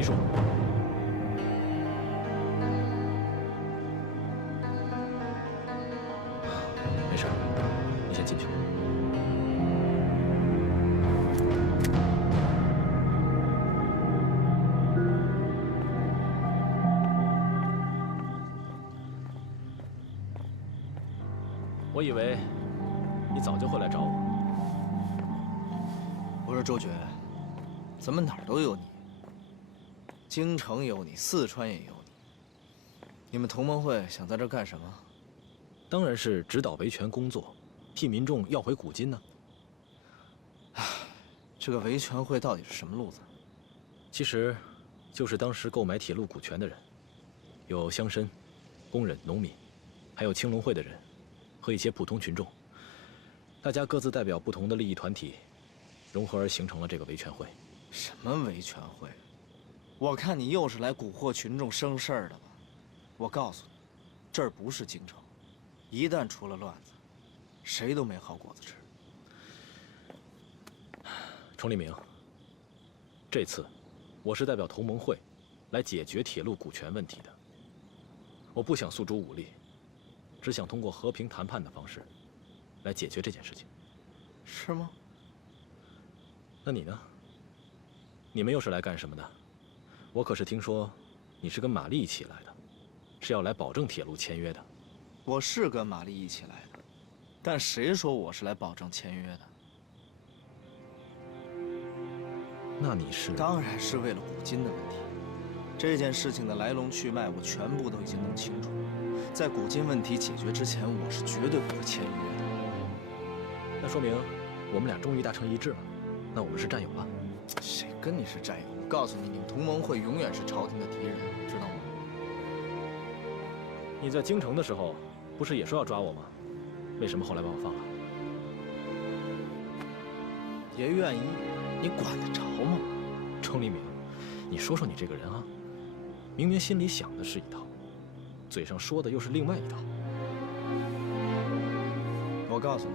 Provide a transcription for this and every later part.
你说。没事，你先进去。我以为你早就会来找我。我说周觉，怎么哪儿都有你？京城有你，四川也有你。你们同盟会想在这儿干什么？当然是指导维权工作，替民众要回古今呢。这个维权会到底是什么路子？其实，就是当时购买铁路股权的人，有乡绅、工人、农民，还有青龙会的人，和一些普通群众。大家各自代表不同的利益团体，融合而形成了这个维权会。什么维权会？我看你又是来蛊惑群众生事儿的吧？我告诉你，这儿不是京城，一旦出了乱子，谁都没好果子吃。崇立明，这次我是代表同盟会来解决铁路股权问题的。我不想诉诸武力，只想通过和平谈判的方式来解决这件事情。是吗？那你呢？你们又是来干什么的？我可是听说你是跟玛丽一起来的，是要来保证铁路签约的。我是跟玛丽一起来的，但谁说我是来保证签约的？那你是？当然是为了古今的问题。这件事情的来龙去脉，我全部都已经弄清楚了。在古今问题解决之前，我是绝对不会签约的。那说明我们俩终于达成一致了。那我们是战友了。谁跟你是战友？我告诉你，你们同盟会永远是朝廷的敌人，知道吗？你在京城的时候，不是也说要抓我吗？为什么后来把我放了？爷愿意，你管得着吗？程立明，你说说你这个人啊，明明心里想的是一套，嘴上说的又是另外一套。我告诉你，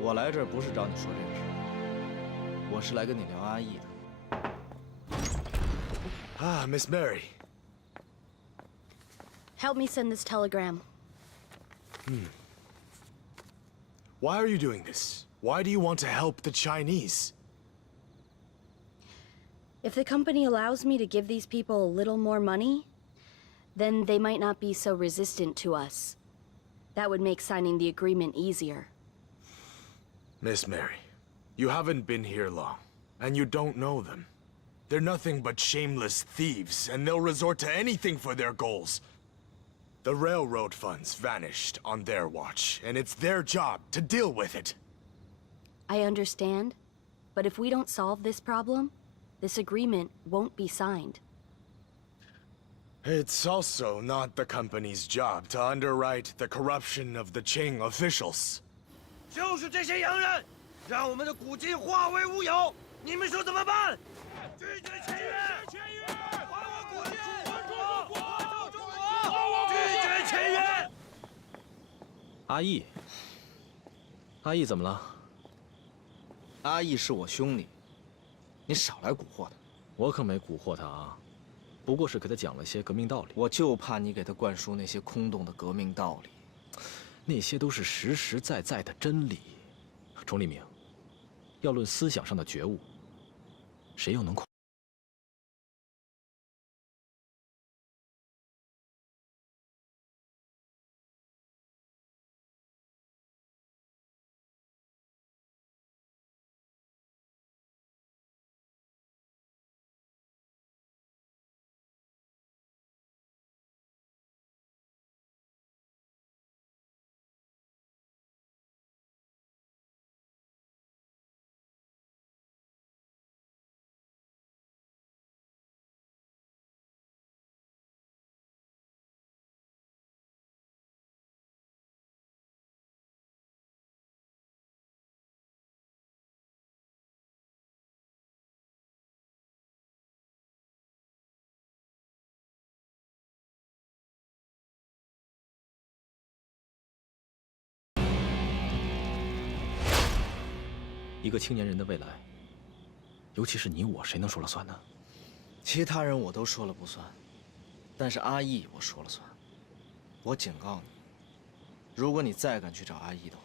我来这儿不是找你说这个事，我是来跟你聊阿义的。Ah, Miss Mary. Help me send this telegram. Why are you doing this? Why do you want to help the Chinese? If the company allows me to give these people a little more money, then they might not be so resistant to us. That would make signing the agreement easier. Miss Mary, you haven't been here long, and you don't know them. They're nothing but shameless thieves, and they'll resort to anything for their goals. The railroad funds vanished on their watch, and it's their job to deal with it. I understand, but if we don't solve this problem, this agreement won't be signed. It's also not the company's job to underwrite the corruption of the Qing officials. 就是这些洋人，让我们的古今化为乌有。你们说怎么办？拒绝签约！拒绝签约！还我古今！还中国！还中国！拒绝签约！阿义，阿义怎么了？阿义是我兄弟，你少来蛊惑他。我可没蛊惑他啊，不过是给他讲了些革命道理。我就怕你给他灌输那些空洞的革命道理，那些都是实实在在的真理。崇立明，要论思想上的觉悟，谁又能控？一个青年人的未来，尤其是你我，谁能说了算呢？其他人我都说了不算，但是阿义我说了算。我警告你，如果你再敢去找阿义的话，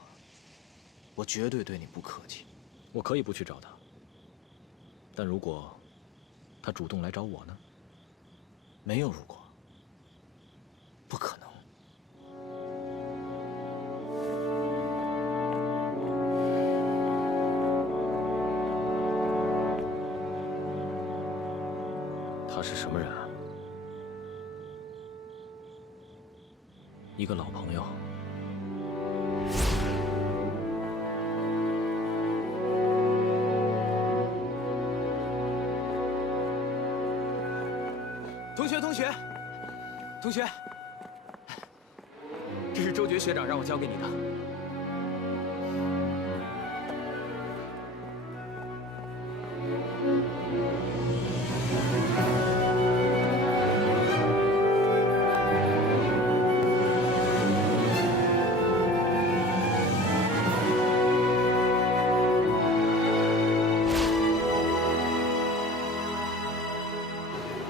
我绝对对你不客气。我可以不去找他，但如果他主动来找我呢？没有如果，不可能。他是什么人啊？一个老朋友。同学，这是周觉学长让我交给你的。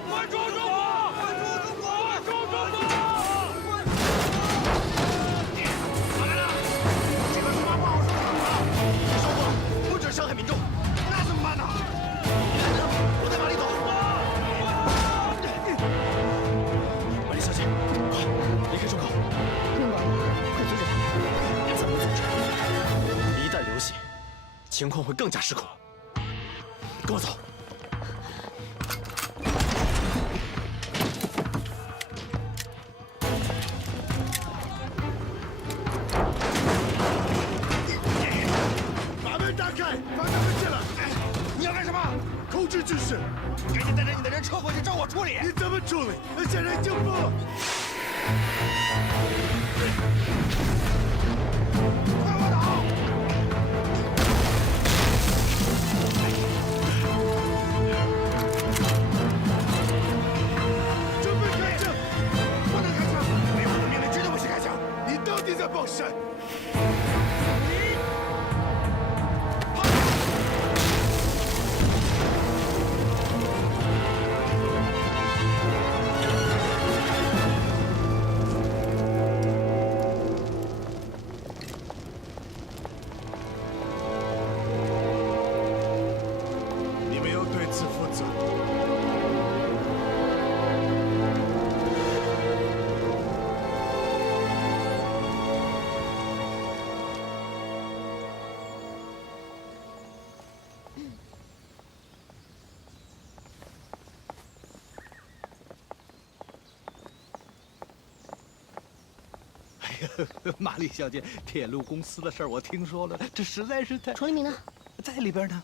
关注中国！关注中国！关注中国！哪来的？这个他妈不好收场啊！你说过不准伤害民众，那怎么办呢？你来人，我带马丽走。马丽小姐，快离开中口！用完了，快阻止他！怎么阻止？一旦流血，情况会更加失控。跟我走。把门打开，把他们进来！你要干什么？控制局势，赶紧带着你的人撤回去，照我处理。你怎么处理？现在就步！快卧倒！准备开枪！不能开枪！没有我的命令，绝对不许开枪！你到底在报谁？你们要对此负责。玛丽小姐，铁路公司的事儿我听说了，这实在是太……楚黎明呢？在里边呢。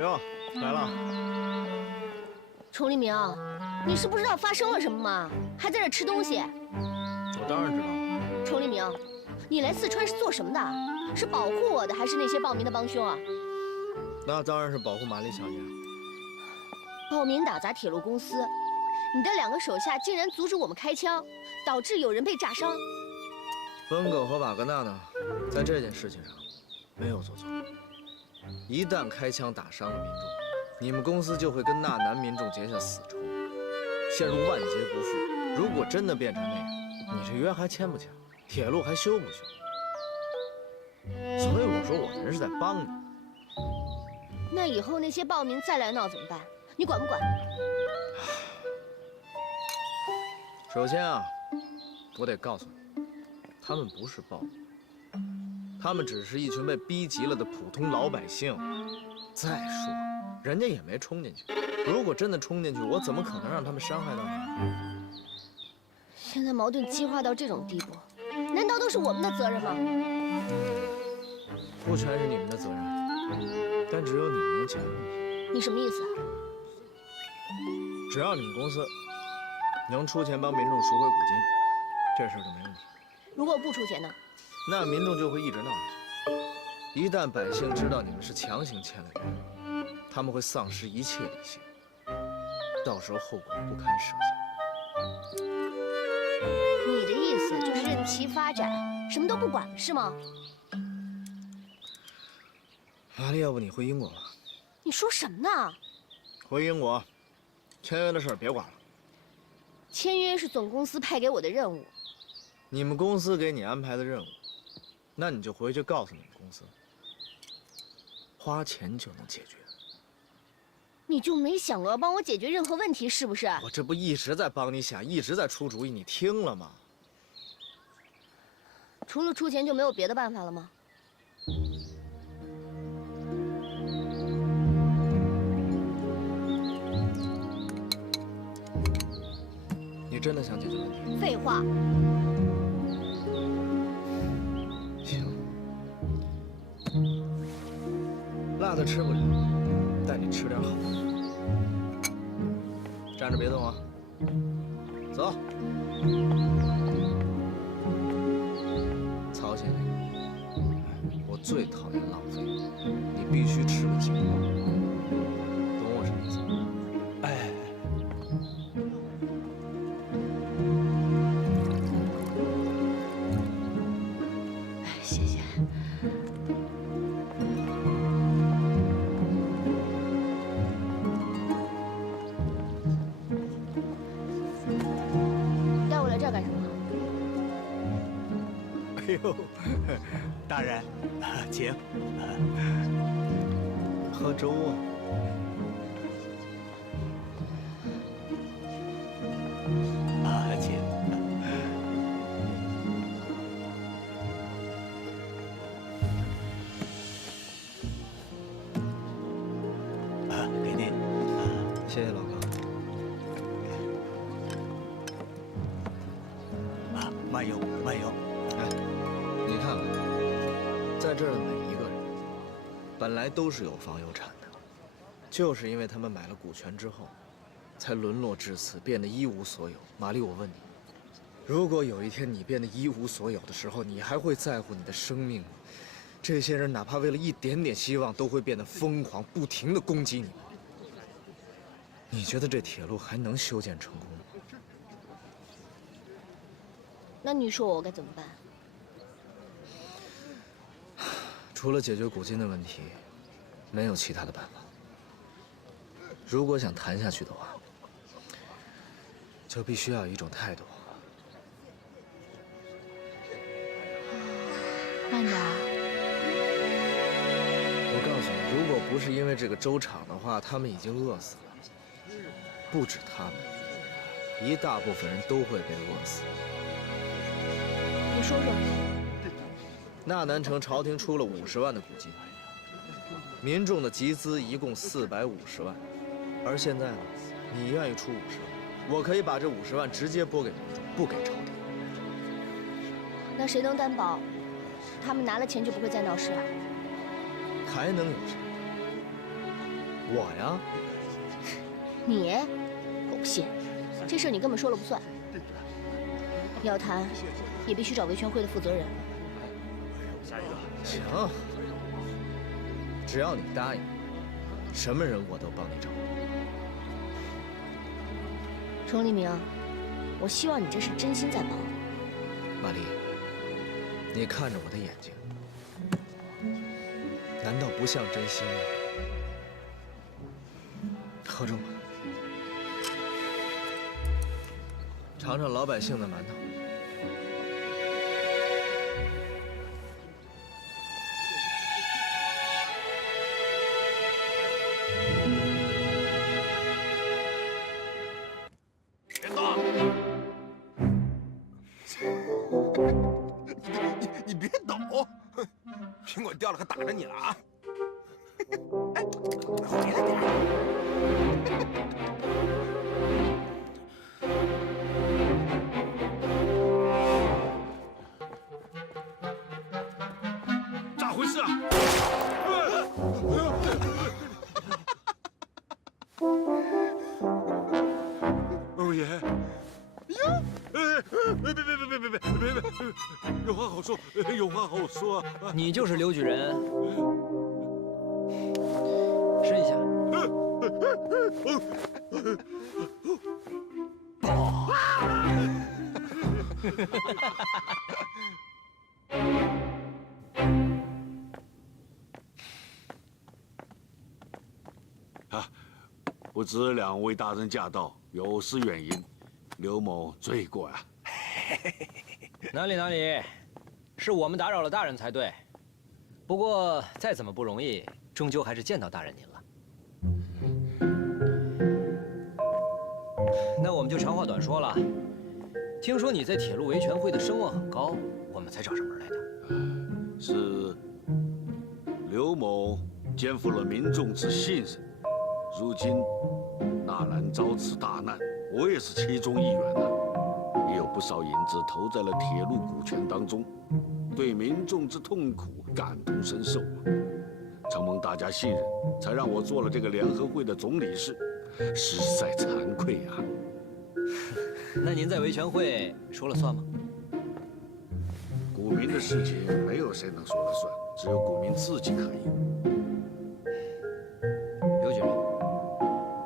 哟，来了。崇黎明，你是不知道发生了什么吗？还在这吃东西。我当然知道。崇黎明，你来四川是做什么的？是保护我的，还是那些报名的帮凶啊？那当然是保护玛丽小姐。报名打砸铁路公司，你的2个手下竟然阻止我们开枪，导致有人被炸伤。温狗和瓦格纳呢，在这件事情上没有做错。一旦开枪打伤了民众，你们公司就会跟纳南民众结下死仇，陷入万劫不复。如果真的变成那样，你这约还签不签？铁路还修不修？所以我说我这人是在帮你。那以后那些暴民再来闹怎么办？你管不管？首先啊，我得告诉你，他们不是暴民，他们只是一群被逼急了的普通老百姓。再说，人家也没冲进去。如果真的冲进去，我怎么可能让他们伤害到你？现在矛盾激化到这种地步，难道都是我们的责任吗？不全是你们的责任，但只有你们能解决问题。你什么意思啊？只要你们公司能出钱帮民众赎回古金，这事儿就没问题。如果不出钱呢？那民众就会一直闹下去。一旦百姓知道你们是强行签了约，他们会丧失一切理性，到时候后果不堪设想。你的意思就是任其发展，什么都不管了，是吗？玛丽，要不你回英国吧？你说什么呢？回英国，签约的事儿别管了。签约是总公司派给我的任务。你们公司给你安排的任务，那你就回去告诉你们公司，花钱就能解决。你就没想过要帮我解决任何问题，是不是？我这不一直在帮你想，一直在出主意，你听了吗？除了出钱就没有别的办法了吗？你真的想解决问题？废话。行，辣的吃不了，带你吃点好的。站着别动啊！走。曹先生，我最讨厌浪费，你必须吃个精光，懂我什么意思吗？哎，谢谢。带我来这儿干什么？哎呦，大人，请。喝粥啊！请。给您。谢谢老哥。慢用，慢用。哎，你看看，在这儿的每一个人，本来都是有房有产的，就是因为他们买了股权之后，才沦落至此，变得一无所有。玛丽，我问你，如果有一天你变得一无所有的时候，你还会在乎你的生命吗？这些人哪怕为了一点点希望，都会变得疯狂，不停地攻击你们。你觉得这铁路还能修建成功吗？那你说我该怎么办？除了解决古今的问题，没有其他的办法。如果想谈下去的话，就必须要有一种态度。慢点。我告诉你，如果不是因为这个粥厂的话，他们已经饿死了。不止他们，一大部分人都会被饿死。你说说。纳南城朝廷出了50万的古金，民众的集资一共450万，而现在呢，你愿意出50万，我可以把这50万直接拨给民众，不给朝廷。那谁能担保，他们拿了钱就不会再闹事啊？还能有谁？我呀。你？我不信，这事儿你根本说了不算。要谈，也必须找维权会的负责人。行，只要你答应，什么人我都帮你找。程黎明，我希望你这是真心在帮我。玛丽，你看着我的眼睛，难道不像真心吗？喝粥吧，尝尝老百姓的馒头。你别抖，苹果掉了可打着你了啊！哎，回来点咋回事啊？欧爷。别！有话好说，有话好说。你就是刘举人，伸一下。不知两位大人驾到，有失远迎，刘某罪过啊。哪里，是我们打扰了大人才对。不过再怎么不容易，终究还是见到大人您了。那我们就长话短说了。听说你在铁路维权会的声望很高，我们才找上门来的。是刘某肩负了民众之信任，如今纳兰遭此大难，我也是其中一员呐，也有不少银子投在了铁路股权当中，对民众之痛苦感同身受啊。承蒙大家信任，才让我做了这个联合会的总理事，实在惭愧啊。那您在维权会说了算吗？股民的事情没有谁能说了算，只有股民自己可以。刘局长，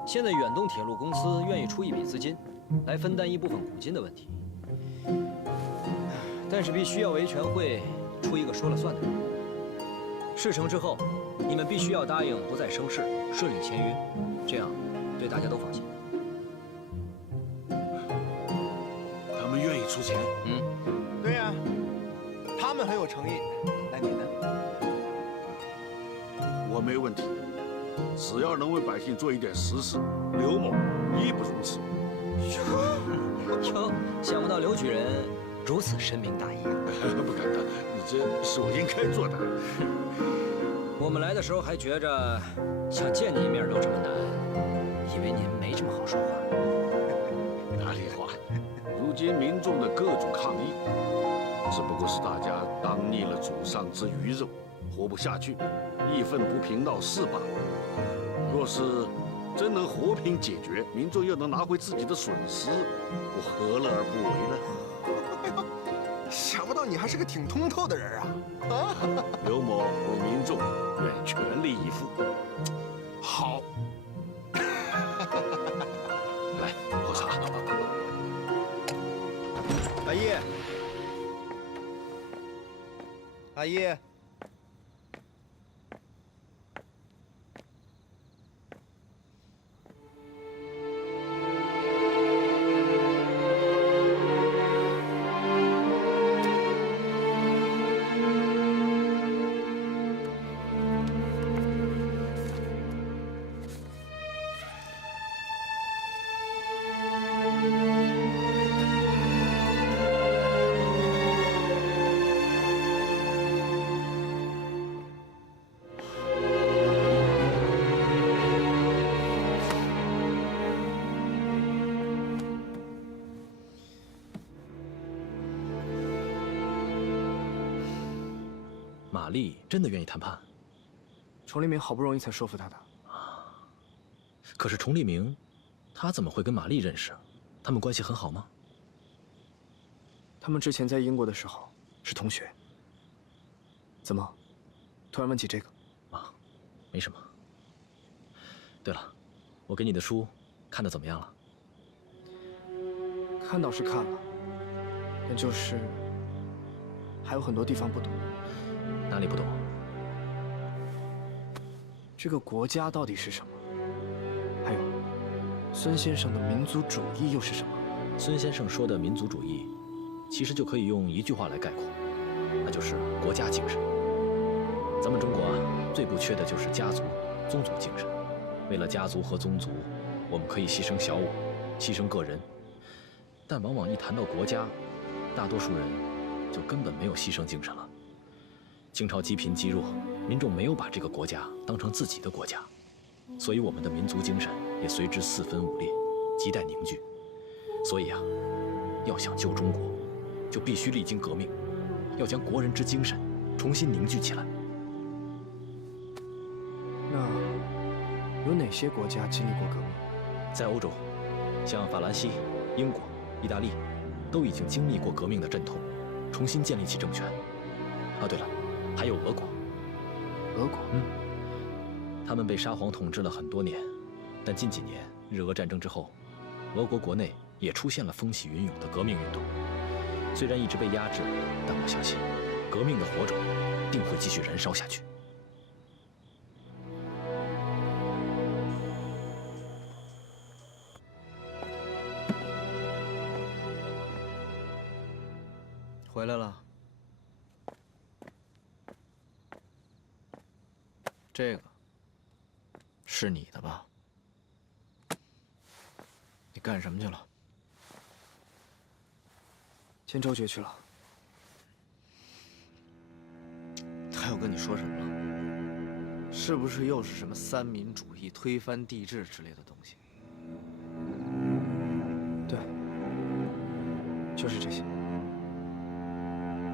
现在远东铁路公司愿意出一笔资金，来分担一部分股金的问题，但是必须要维权会出一个说了算的人。事成之后，你们必须要答应不再生事，顺利签约，这样对大家都放心。他们愿意出钱？对呀，他们很有诚意。那你呢？我没问题，只要能为百姓做一点实事，刘某义不容辞。哟，想不到刘举人如此深明大义啊！不敢当，这是我应该做的。我们来的时候还觉着想见你一面都这么难，以为您没这么好说话。哪里话？如今民众的各种抗议，只不过是大家当腻了祖上之鱼肉，活不下去，义愤不平闹事罢了。若是真能和平解决，民众又能拿回自己的损失，我何乐而不为呢？想不到你还是个挺通透的人啊！刘某为民众愿全力以赴。好，来喝茶。阿姨，阿姨。玛丽真的愿意谈判？崇立明好不容易才说服他的。可是崇立明，他怎么会跟玛丽认识？他们关系很好吗？他们之前在英国的时候是同学。怎么，突然问起这个？啊，没什么。对了，我给你的书看得怎么样了？看倒是看了，但就是还有很多地方不懂。哪里不懂？这个国家到底是什么？还有，孙先生的民族主义又是什么？孙先生说的民族主义，其实就可以用一句话来概括，那就是国家精神。咱们中国啊，最不缺的就是家族、宗族精神。为了家族和宗族，我们可以牺牲小我，牺牲个人，但往往一谈到国家，大多数人就根本没有牺牲精神了。清朝积贫积弱，民众没有把这个国家当成自己的国家，所以我们的民族精神也随之四分五裂，亟待凝聚。所以啊，要想救中国，就必须历经革命，要将国人之精神重新凝聚起来。那有哪些国家经历过革命？在欧洲，像法兰西、英国、意大利，都已经经历过革命的阵痛，重新建立起政权。啊，对了，还有俄国。俄国，他们被沙皇统治了很多年，但近几年日俄战争之后，俄国国内也出现了风起云涌的革命运动。虽然一直被压制，但我相信，革命的火种定会继续燃烧下去。回来了。这个是你的吧？你干什么去了？见周爵去了。他又跟你说什么了？是不是又是什么三民主义、推翻帝制之类的东西？对，就是这些。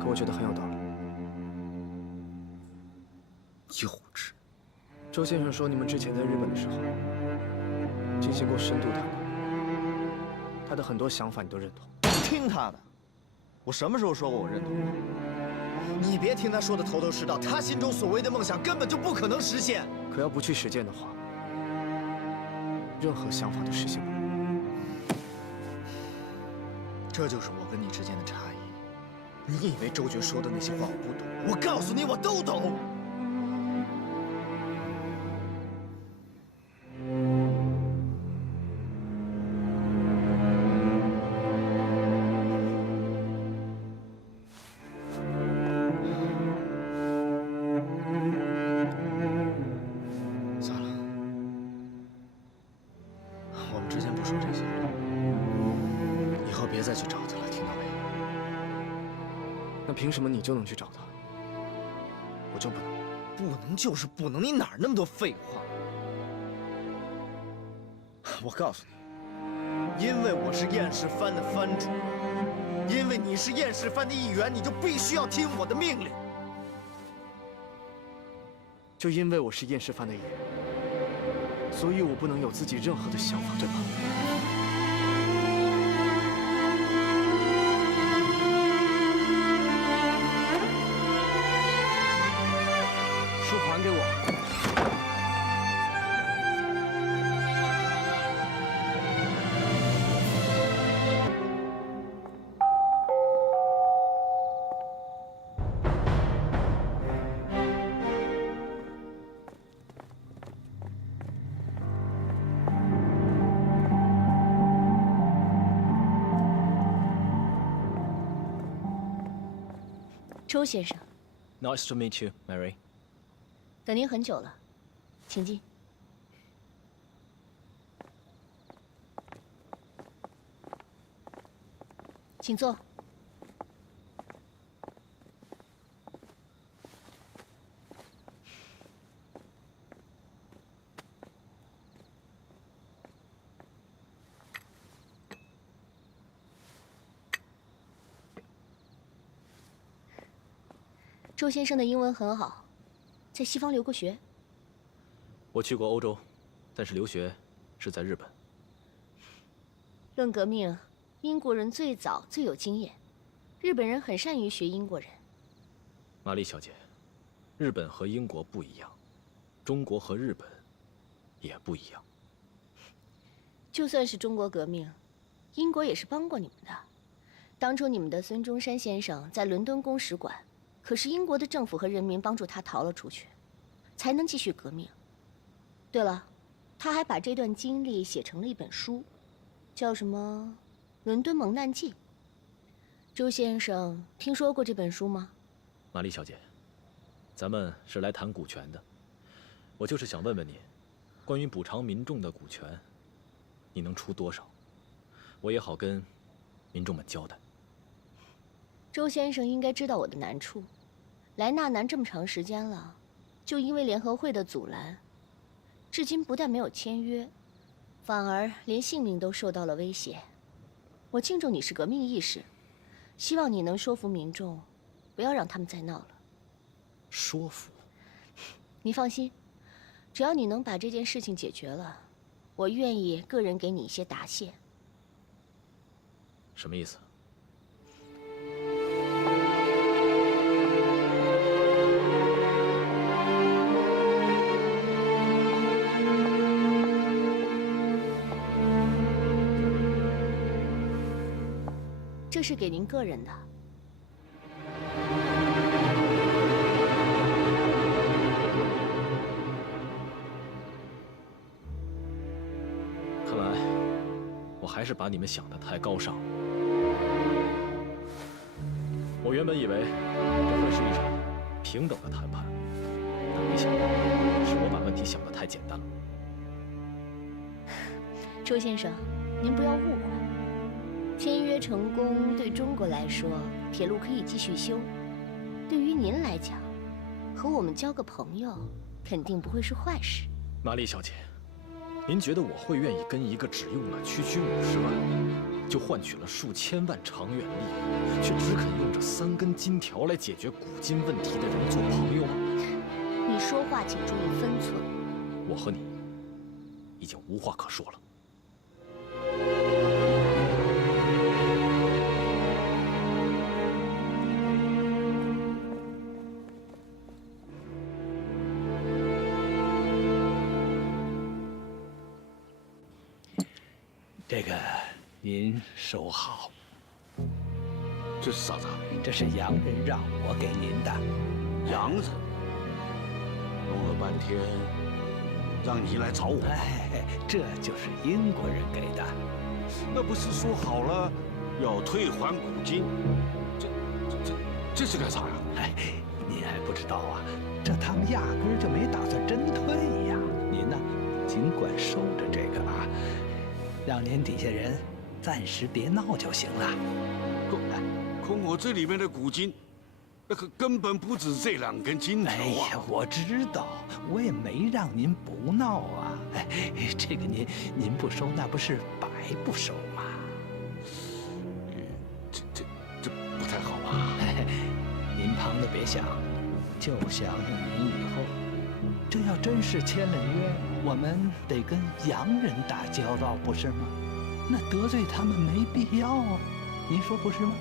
可我觉得很有道理。幼稚。周先生说，你们之前在日本的时候进行过深度谈判，他的很多想法你都认同。听他的，我什么时候说过我认同？你别听他说的头头是道，他心中所谓的梦想根本就不可能实现。可要不去实践的话，任何想法都实现不了。这就是我跟你之间的差异。你以为周爵说的那些话我不懂？我告诉你，我都懂。算了，我们之间不说这些了。以后别再去找他了，听到没？那凭什么你就能去找他，我就不能？不能就是不能，你哪儿那么多废话？我告诉你，因为我是燕氏藩的藩主，因为你是燕氏藩的一员，你就必须要听我的命令。就因为我是燕氏藩的一员，所以我不能有自己任何的想法，对吧？书还给我。周先生， Nice to meet you, Mary. 等您很久了，请进。请坐。周先生的英文很好，在西方留过学。我去过欧洲，但是留学是在日本。论革命，英国人最早最有经验，日本人很善于学英国人。玛丽小姐，日本和英国不一样，中国和日本也不一样。就算是中国革命，英国也是帮过你们的。当初你们的孙中山先生在伦敦公使馆，可是英国的政府和人民帮助他逃了出去，才能继续革命。对了，他还把这段经历写成了一本书，叫什么《伦敦蒙难记》。周先生听说过这本书吗？玛丽小姐，咱们是来谈股权的，我就是想问问你，关于补偿民众的股权，你能出多少？我也好跟民众们交代。周先生应该知道我的难处，来纳南这么长时间了，就因为联合会的阻拦，至今不但没有签约，反而连性命都受到了威胁。我敬重你是革命义士，希望你能说服民众，不要让他们再闹了。说服？你放心，只要你能把这件事情解决了，我愿意个人给你一些答谢。什么意思？这是给您个人的。看来我还是把你们想的太高尚了。我原本以为这会是一场平等的谈判，但没想到是我把问题想得太简单了。周先生，您不要误会，签约成功对中国来说，铁路可以继续修；对于您来讲，和我们交个朋友，肯定不会是坏事。玛丽小姐，您觉得我会愿意跟一个只用了区区50万，就换取了数千万长远利益，却只肯用这3根金条来解决古今问题的人做朋友吗？你说话请注意分寸。我和你已经无话可说了。这个您收好，这是啥子？这是洋人让我给您的。洋人弄了半天，让你来找我。哎，这就是英国人给的。那不是说好了要退还古金？这是干啥呀？哎，您还不知道啊？这他们压根儿就没打算真退呀。您呢，尽管收着这个啊。让您底下人暂时别闹就行了。可我这里面的古金，那可根本不止这2根金条啊！哎呀，我知道，我也没让您不闹啊。哎，这个您不收，那不是白不收吗？这不太好吧？您旁的别想，就想想您以后，这要真是签了约，我们得跟洋人打交道，不是吗？那得罪他们没必要啊，您说不是吗？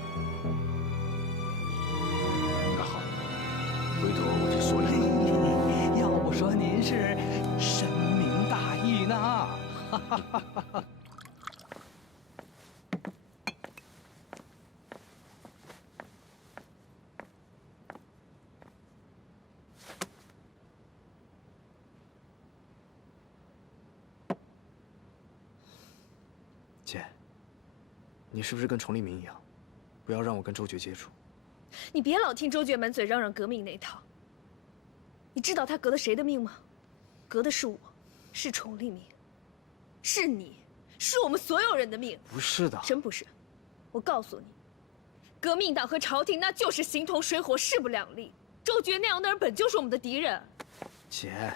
那好，回头我去说一说。要不说您是深明大义呢。哈哈哈哈。姐，你是不是跟崇利明一样，不要让我跟周爵接触？你别老听周爵满嘴嚷嚷革命那套。你知道他革的谁的命吗？革的是我，是崇利明，是你，是我们所有人的命。不是的，真不是。我告诉你，革命党和朝廷那就是形同水火，势不两立。周爵那样的人本就是我们的敌人。姐，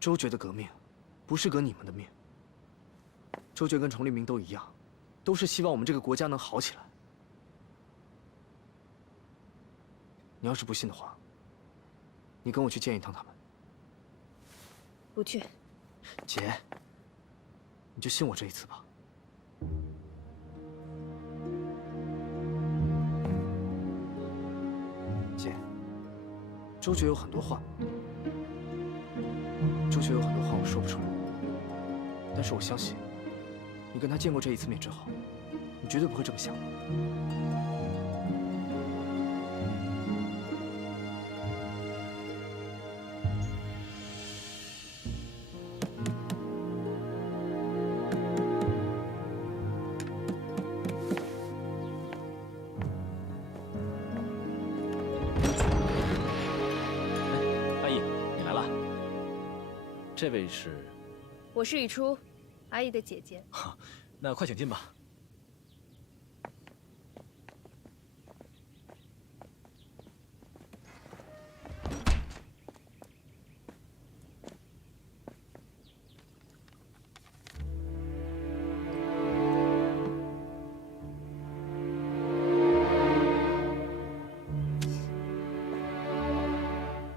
周爵的革命，不是革你们的命。周爵跟崇利明都一样，都是希望我们这个国家能好起来。你要是不信的话，你跟我去见一趟他们。不去。姐，你就信我这一次吧。姐，周爵有很多话，我说不出来，但是我相信。你跟他见过这一次面之后，你绝对不会这么想的。阿姨，你来了。这位是？我是雨初。阿姨的姐姐，那快请进吧。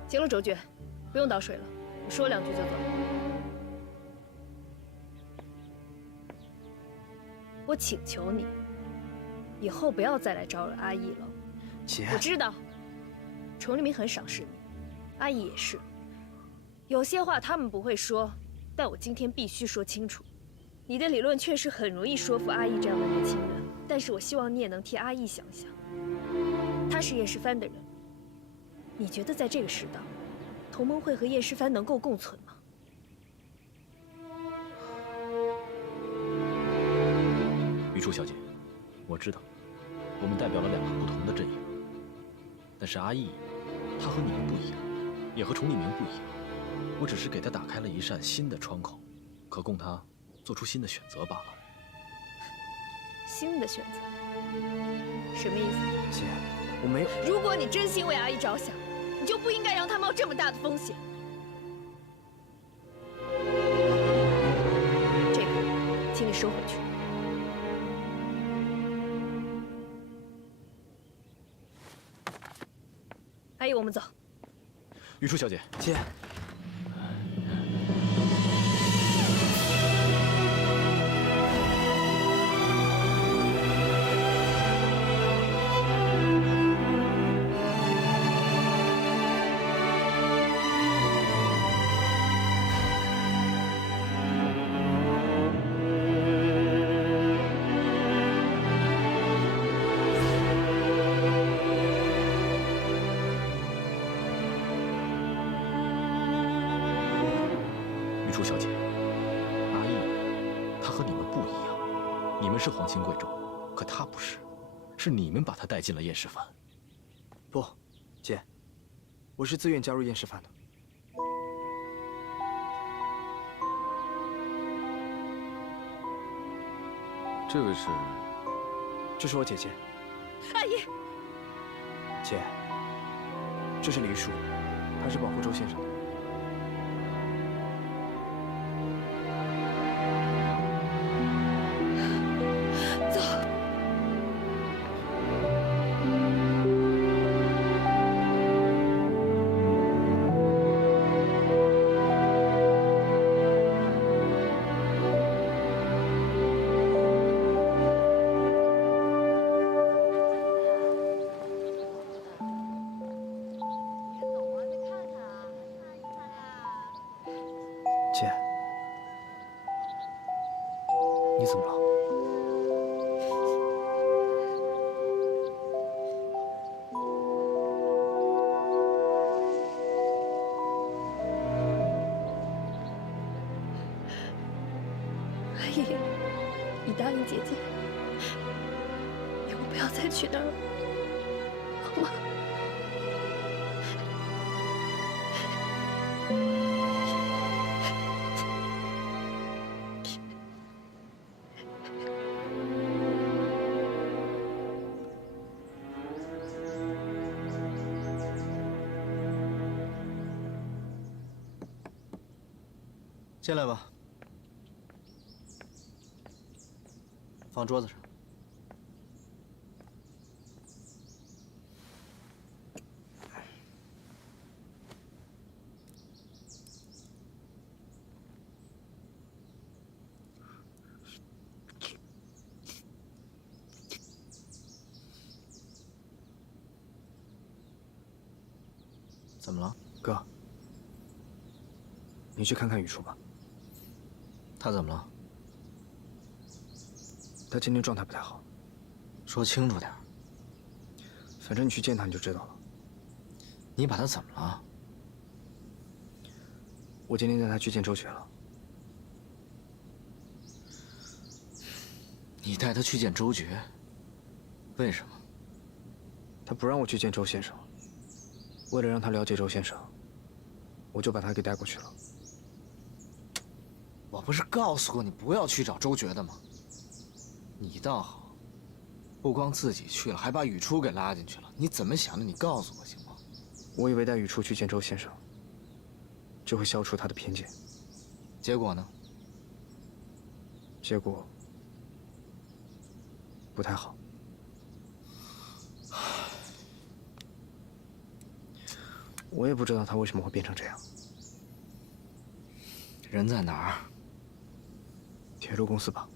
行了，周爵，不用倒水了，我说2句就走。我请求你，以后不要再来招惹阿义了。姐，我知道，崇利明很赏识你，阿义也是。有些话他们不会说，但我今天必须说清楚。你的理论确实很容易说服阿义这样的年轻人，但是我希望你也能替阿义想想。他是叶世蕃的人，你觉得在这个世道，同盟会和叶世蕃能够共存吗？玉初小姐，我知道，我们代表了两个不同的阵营，但是阿义，他和你们不一样，也和崇立明不一样。我只是给他打开了一扇新的窗口，可供他做出新的选择罢了。新的选择？什么意思？姐，我没有。如果你真心为阿义着想，你就不应该让他冒这么大的风险。这个，请你收回去。阿义，我们走。玉初小姐，姐。玉初小姐，阿义，他和你们不一样，你们是皇亲贵胄，可他不是，是你们把他带进了燕世蕃。不，姐，我是自愿加入燕世蕃的。这位是？这是我姐姐。阿义，姐，这是黎叔，他是保护周先生的。姐，你怎么了？阿义，你答应姐姐，以后不要再去那儿了，好吗？进来吧，放桌子上。怎么了，哥？你去看看雨初吧。他怎么了？他今天状态不太好。说清楚点。反正你去见他你就知道了。你把他怎么了？我今天带他去见周雪了。你带他去见周决？为什么？他不让我去见周先生。为了让他了解周先生，我就把他给带过去了。我不是告诉过你不要去找周决的吗？你倒好，不光自己去了，还把雨初给拉进去了。你怎么想的？你告诉我行吗？我以为带雨初去见周先生，就会消除他的偏见。结果呢？结果不太好。我也不知道他为什么会变成这样。人在哪儿？铁路公司吧。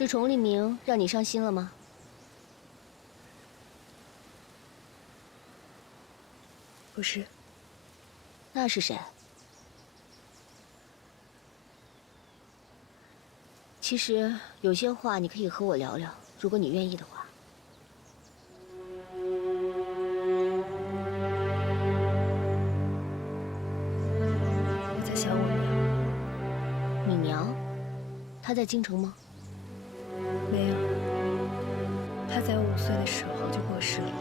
是崇立明让你伤心了吗？不是。那是谁？其实有些话你可以和我聊聊，如果你愿意的话。我在想我娘。你娘？她在京城吗？没有，她在我5岁的时候就过世了。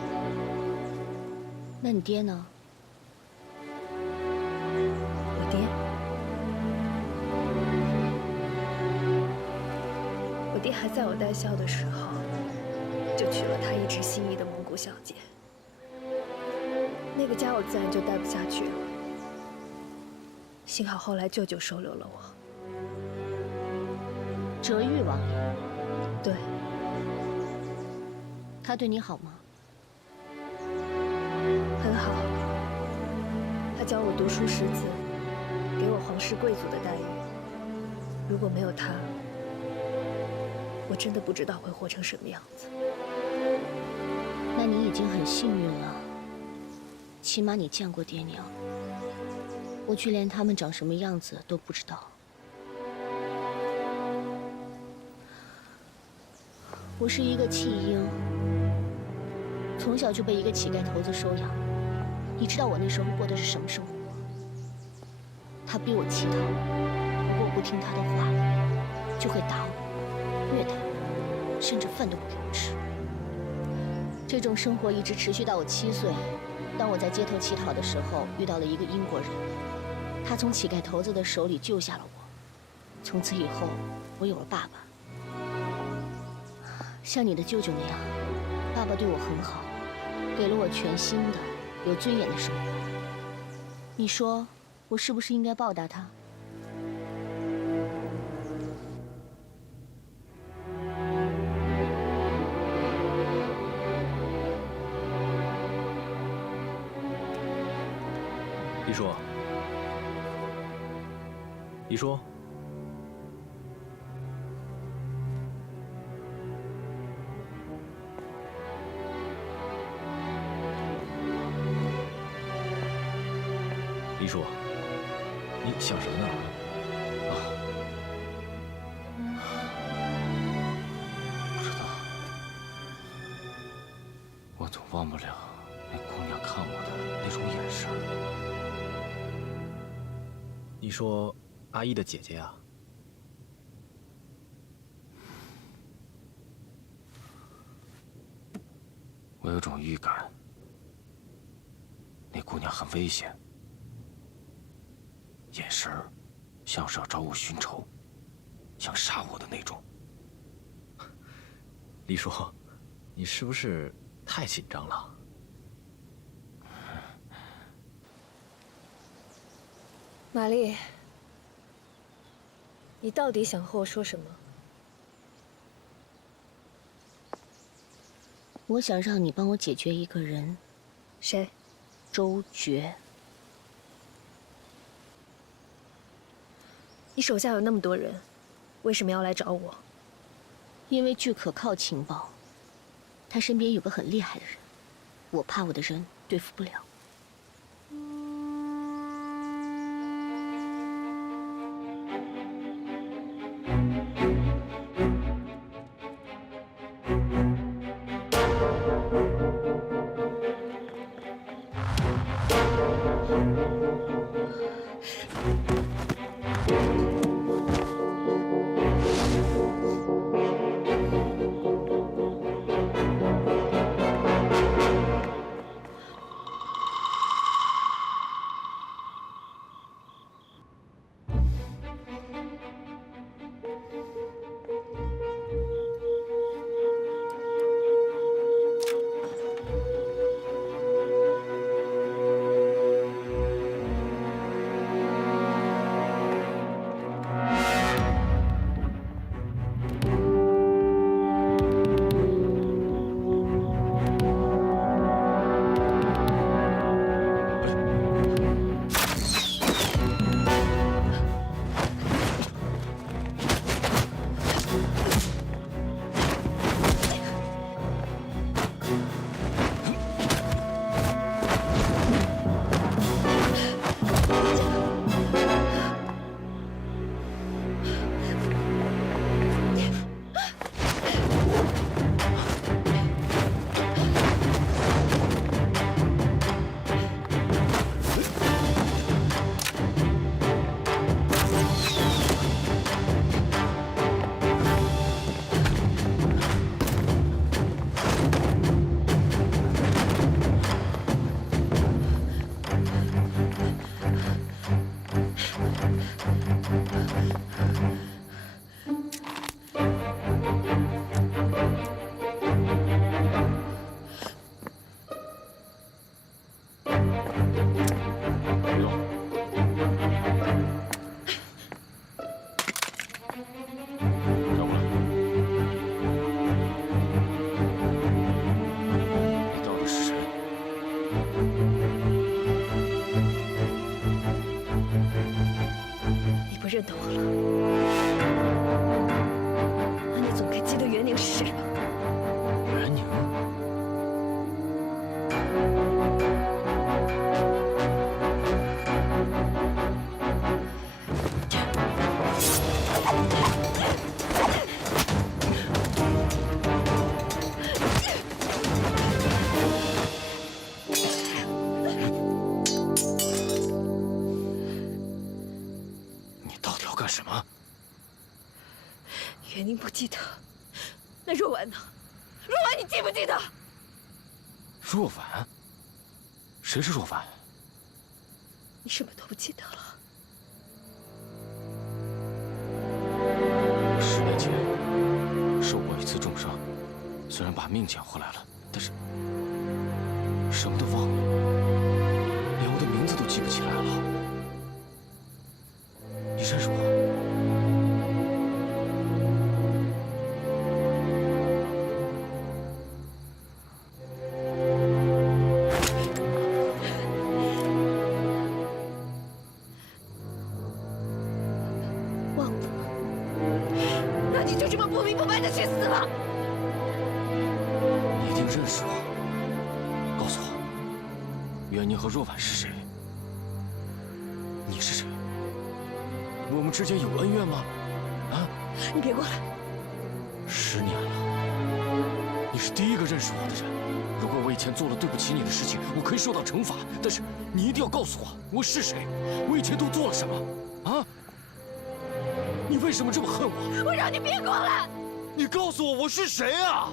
那你爹呢？我爹？我爹还在我带孝的时候，就娶了他一直心仪的蒙古小姐。那个家我自然就待不下去了。幸好后来舅舅收留了我。哲玉王爷。对。他对你好吗？很好。他教我读书识字，给我皇室贵族的待遇。如果没有他，我真的不知道会活成什么样子。那你已经很幸运了，起码你见过爹娘。我却连他们长什么样子都不知道。我是一个弃婴，从小就被一个乞丐头子收养。你知道我那时候过的是什么生活吗？他逼我乞讨，如果我不听他的话，就会打我、虐待我，甚至饭都不给我吃。这种生活一直持续到我7岁。当我在街头乞讨的时候，遇到了一个英国人，他从乞丐头子的手里救下了我。从此以后，我有了爸爸。像你的舅舅那样，爸爸对我很好，给了我全新的、有尊严的生活。你说，我是不是应该报答他？黎叔，黎叔，黎叔，你想什么呢？啊，不知道，我总忘不了那姑娘看我的那种眼神。你说阿依的姐姐啊？我有种预感，那姑娘很危险，眼神儿像是要找我寻仇，想杀我的那种。黎叔，你是不是太紧张了？玛丽，你到底想和我说什么？我想让你帮我解决一个人。谁？周决。你手下有那么多人，为什么要来找我？因为据可靠情报，他身边有个很厉害的人，我怕我的人对付不了。认得我了，那你总该记得袁宁是谁吧？袁宁。 干什么？袁宁不记得，那若婉呢？若婉，你记不记得？若婉？谁是若婉？你什么都不记得了。 10年前受过一次重伤，虽然把命捡回来了，但是什么都忘了，连我的名字都记不起来了。你认识我？忘了？那你就这么不明不白的去死吧！你一定认识我。告诉我，袁宁和若婉是谁？你是谁？我们之间有恩怨吗？啊！你别过来！10年了，你是第一个认识我的人。如果我以前做了对不起你的事情，我可以受到惩罚。但是你一定要告诉我，我是谁？我以前都做了什么？啊！你为什么这么恨我？我让你别过来！你告诉我，我是谁啊？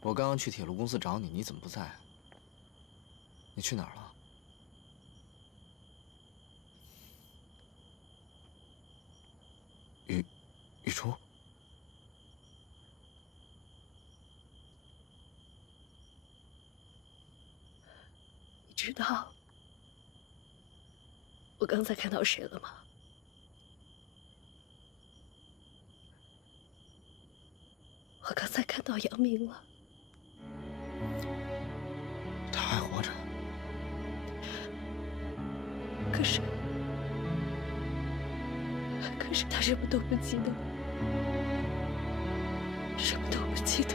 我刚刚去铁路公司找你，你怎么不在？你去哪儿了？雨初，你知道我刚才看到谁了吗？我刚才看到杨明了。 他还活着，可是他什么都不记得，什么都不记得，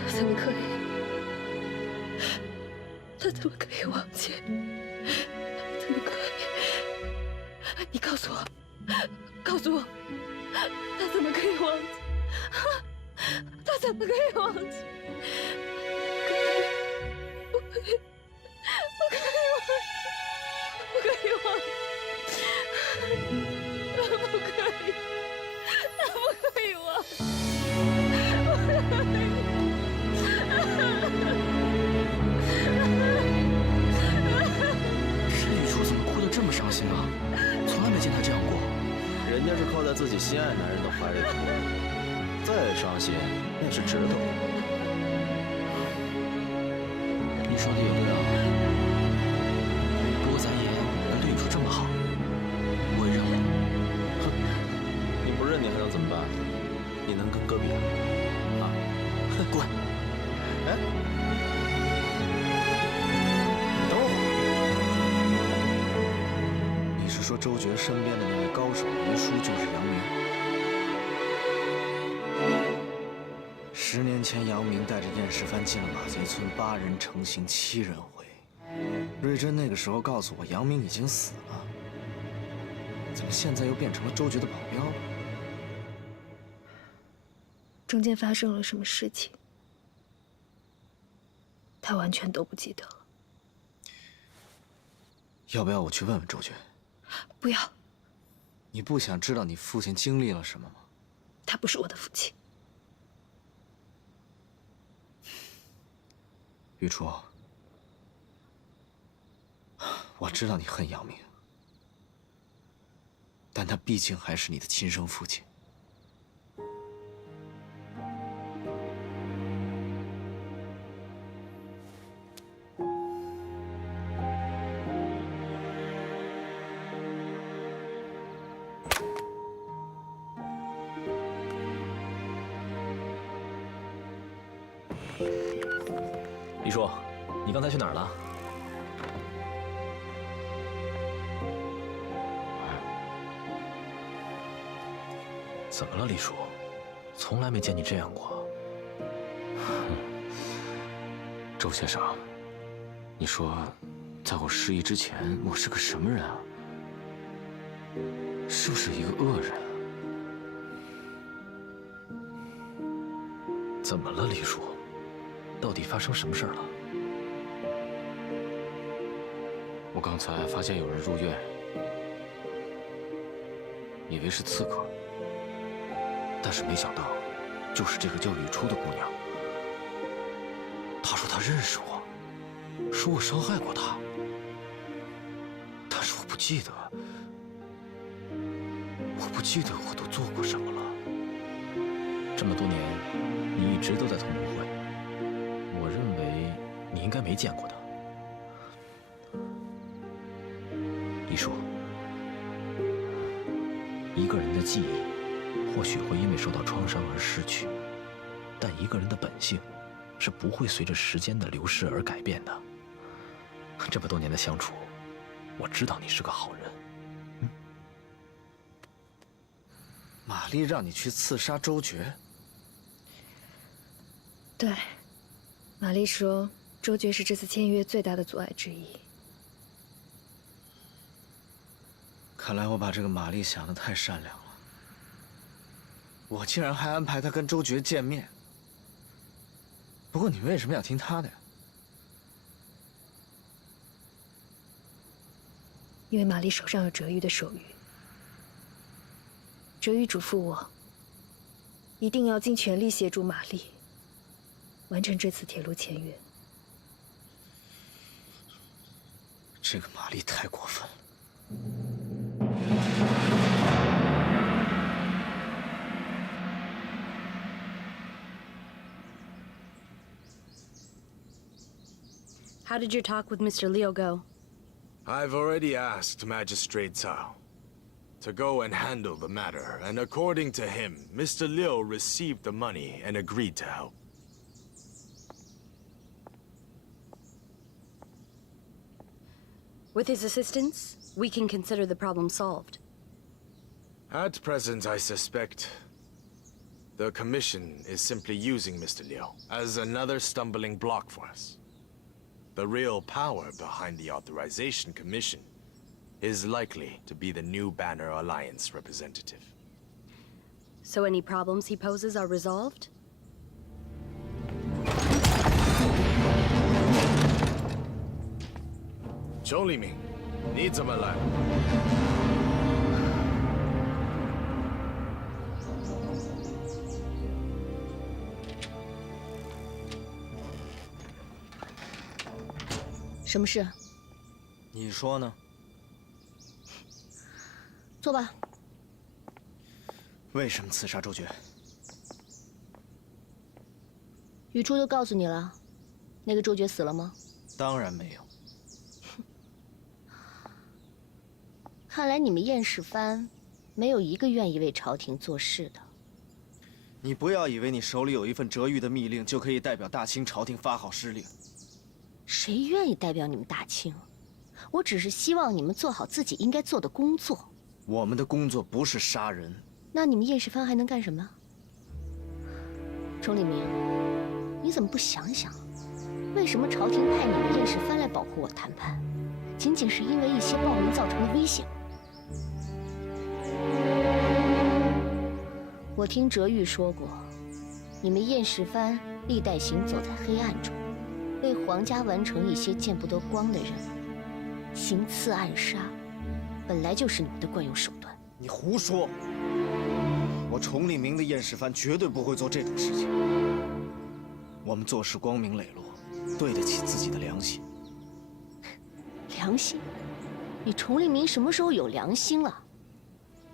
他怎么可以？他怎么可以忘记？他怎么可以？你告诉我，告诉我，他怎么可以忘记？他怎么可以忘记？ 不可以忘记，不可以忘记，不可以，不可以忘记，不可以。自己心爱男人的怀里哭，再伤心也是值得。你说的有道理。不过咱爷跟对玉树这么好，我也认了。哼，你不认你还能怎么办？你能跟哥比啊？哼，滚！哎，等会儿，你是说周决身边的那位高手遗书就是杨明？10年前，杨明带着燕世蕃进了马贼村，8人成行，7人回。瑞珍那个时候告诉我，杨明已经死了，怎么现在又变成了周决的保镖了？中间发生了什么事情，他完全都不记得了。要不要我去问问周决？不要，你不想知道你父亲经历了什么吗？他不是我的父亲。玉初，我知道你恨杨明，但他毕竟还是你的亲生父亲。李叔，你刚才去哪儿了？怎么了，李叔？从来没见你这样过。周先生，你说，在我失忆之前，我是个什么人啊？是不是一个恶人？怎么了，李叔？到底发生什么事儿了？我刚才发现有人入院，以为是刺客，但是没想到，就是这个叫雨初的姑娘。她说她认识我，说我伤害过她，但是我不记得我都做过什么了。这么多年，你一直都在同盟会，我认为你应该没见过他。李叔，一个人的记忆或许会因为受到创伤而失去，但一个人的本性是不会随着时间的流逝而改变的。这么多年的相处，我知道你是个好人。玛丽让你去刺杀周决。对，玛丽说，周决是这次签约最大的阻碍之一。看来我把这个玛丽想得太善良了，我竟然还安排她跟周决见面。不过你为什么要听她的呀？因为玛丽手上有哲玉的手谕，哲玉嘱咐我，一定要尽全力协助玛丽完成这次铁路签约。这个玛丽太过分了。How did your talk with Mr. Leo go? I've already asked Magistrate Cao to go and handle the matter, and according to him, Mr. Liu received the money and agreed to help. With his assistance, we can consider the problem solved. At present, I suspect the Commission is simply using Mr. Liu as another stumbling block for us. The real power behind the Authorization Commission is likely to be the new Banner Alliance representative. So any problems he poses are resolved? Zhou Liming, 你怎么来？什么事？你说呢？坐吧。为什么刺杀周决？雨初都告诉你了，那个周决死了吗？当然没有。看来你们燕氏藩没有一个愿意为朝廷做事的。你不要以为你手里有一份折谕的密令，就可以代表大清朝廷发号施令。谁愿意代表你们大清？我只是希望你们做好自己应该做的工作。我们的工作不是杀人。那你们燕氏藩还能干什么？崇礼明，你怎么不想想，为什么朝廷派你们燕氏藩来保护我谈判，仅仅是因为一些暴民造成的危险？我听哲玉说过，你们燕氏藩历代行走在黑暗中，为皇家完成一些见不得光的任务，行刺暗杀，本来就是你们的惯用手段。你胡说！我崇礼明的燕氏藩绝对不会做这种事情。我们做事光明磊落，对得起自己的良心。良心？你崇礼明什么时候有良心了？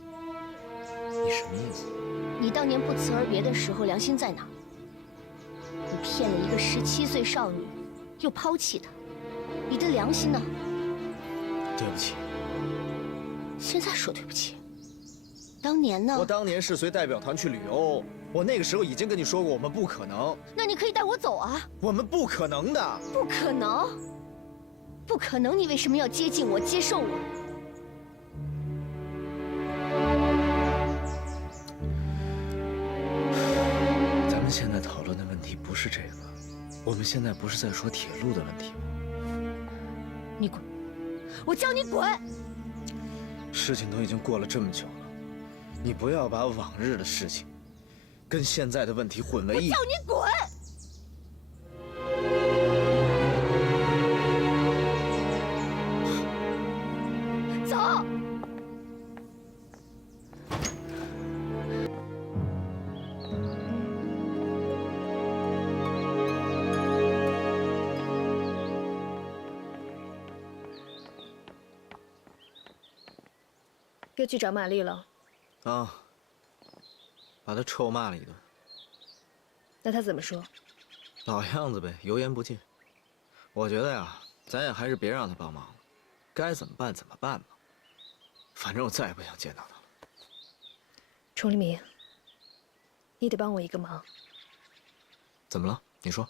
你什么意思？你当年不辞而别的时候，良心在哪？你骗了一个17岁少女，又抛弃她，你的良心呢？对不起。现在说对不起。当年呢？我当年是随代表团去旅欧，我那个时候已经跟你说过，我们不可能。那你可以带我走啊。我们不可能的。不可能。不可能！你为什么要接近我，接受我？咱们现在讨论的问题不是这个，我们现在不是在说铁路的问题吗？你滚！我叫你滚！事情都已经过了这么久了，你不要把往日的事情跟现在的问题混为一。我叫你滚！走！又去找玛丽了？啊，把他臭骂了一顿。那他怎么说？老样子呗，油盐不进。我觉得呀，咱也还是别让他帮忙了，该怎么办怎么办吧。反正我再也不想见到他了。崇礼明，你得帮我一个忙。怎么了？你说。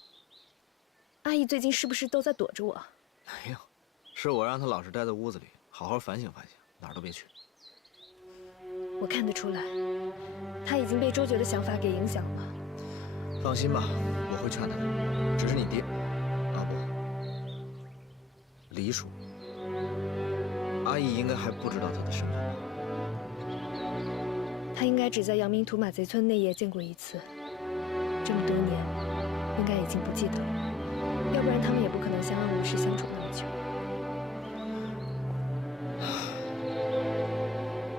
阿姨最近是不是都在躲着我？没有，是我让他老实待在屋子里，好好反省反省，哪儿都别去。我看得出来，他已经被周决的想法给影响了。放心吧，我会劝他的。只是你爹，啊不，黎叔，阿姨应该还不知道他的身份吧？他应该只在阳明土马贼村那夜见过一次，这么多年，应该已经不记得了。要不然他们也不可能相安无事相处那么久。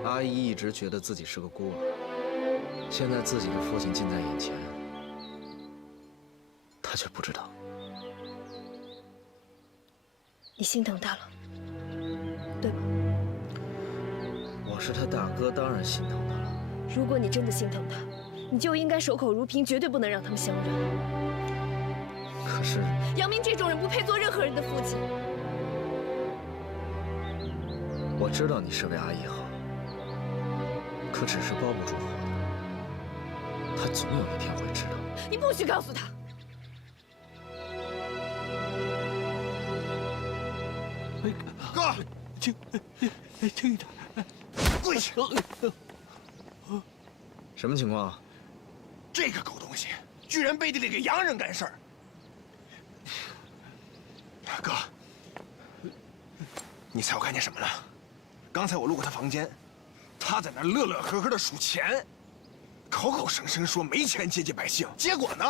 阿姨一直觉得自己是个孤儿，现在自己的父亲近在眼前，她却不知道。你心疼他了，对吧？我是他大哥，当然心疼他了。如果你真的心疼他，你就应该守口如瓶，绝对不能让他们相认。可是杨明这种人不配做任何人的父亲。我知道你是为阿姨好，可纸是包不住火的，他总有一天会知道。你不许告诉他。哥，轻一点，跪下！什么情况啊？这个狗东西居然背地里给洋人干事儿！哥，你猜我看见什么了？刚才我路过他房间，他在那乐乐呵呵的数钱，口口声声说没钱接济百姓，结果呢？